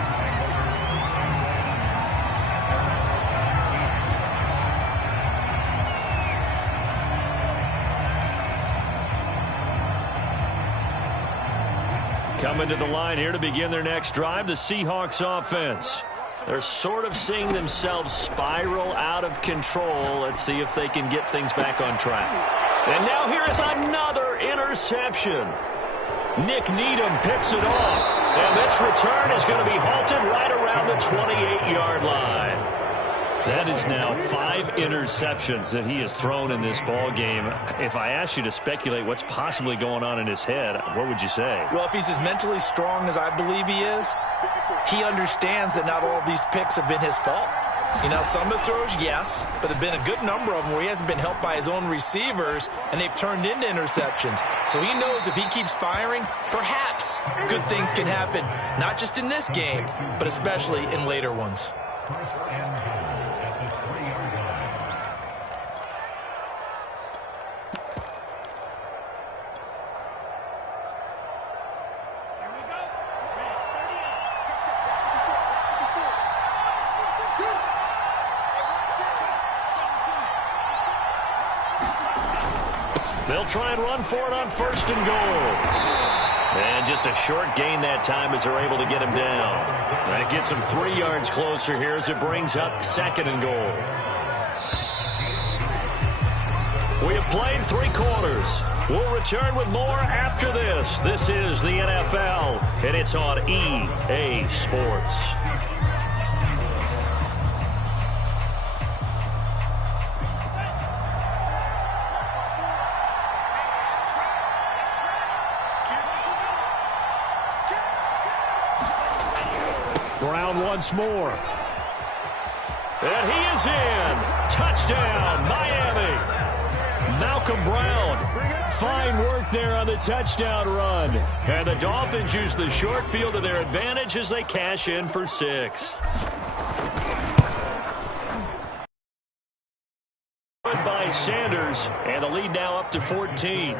Coming to the line here to begin their next drive, the Seahawks offense. They're sort of seeing themselves spiral out of control. Let's see if they can get things back on track. And now here is another interception. Nick Needham picks it off. And this return is going to be halted right around the 28-yard line. That is now 5 interceptions that he has thrown in this ball game. If I asked you to speculate what's possibly going on in his head, what would you say? Well, if he's as mentally strong as I believe he is, he understands that not all of these picks have been his fault. You know, some of the throws, yes, but there have been a good number of them where he hasn't been helped by his own receivers, and they've turned into interceptions. So he knows if he keeps firing, perhaps good things can happen, not just in this game, but especially in later ones. They'll try and run for it on 1st and goal. And just a short gain that time as they're able to get him down. That gets him 3 yards closer here as it brings up 2nd and goal. We have played 3 quarters. We'll return with more after this. This is the NFL, and it's on EA Sports. Brown once more. And he is in. Touchdown, Miami. Malcolm Brown. Fine work there on the touchdown run. And the Dolphins use the short field to their advantage as they cash in for 6. By Sanders, and the lead now up to 14.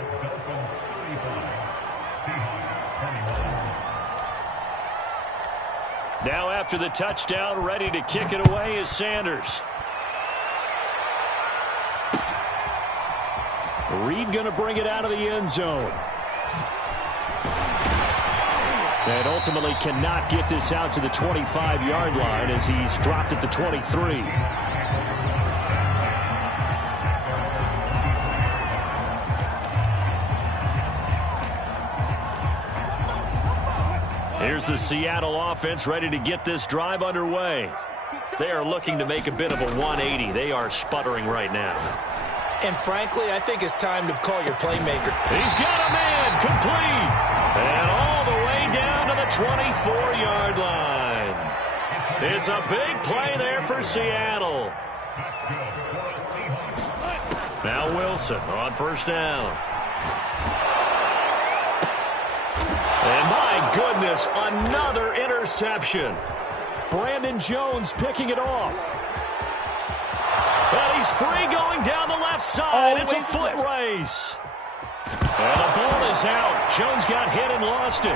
Now after the touchdown, ready to kick it away is Sanders. Reed going to bring it out of the end zone. And ultimately cannot get this out to the 25-yard line as he's dropped at the 23. Here's the Seattle offense ready to get this drive underway. They are looking to make a bit of a 180. They are sputtering right now. And frankly, I think it's time to call your playmaker. He's got a man complete. And all the way down to the 24-yard line. It's a big play there for Seattle. Now Wilson on 1st down. And my goodness, another interception. Brandon Jones picking it off. And he's free going down the left side. It's a foot race. And the ball is out. Jones got hit and lost it.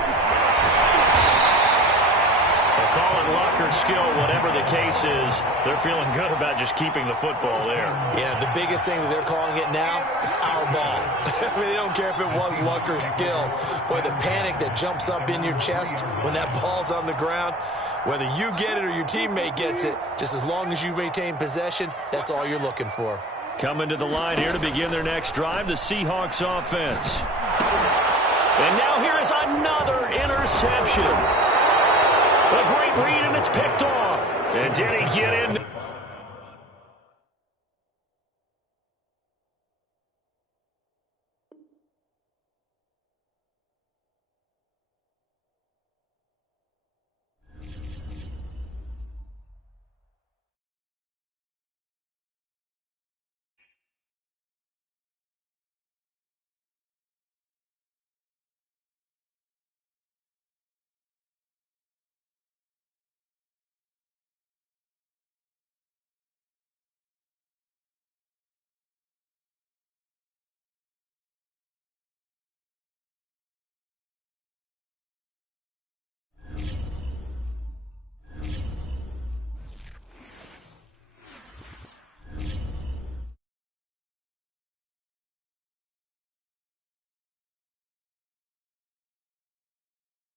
A Call it luck or skill, whatever the case is, they're feeling good about just keeping the football there. Yeah, the biggest thing that they're calling it now, our ball. I mean, they don't care if it was luck or skill. Boy, the panic that jumps up in your chest when that ball's on the ground, whether you get it or your teammate gets it, just as long as you maintain possession, that's all you're looking for. Coming to the line here to begin their next drive, the Seahawks offense. And now here is another interception. A great read, and it's picked off. And did he get in?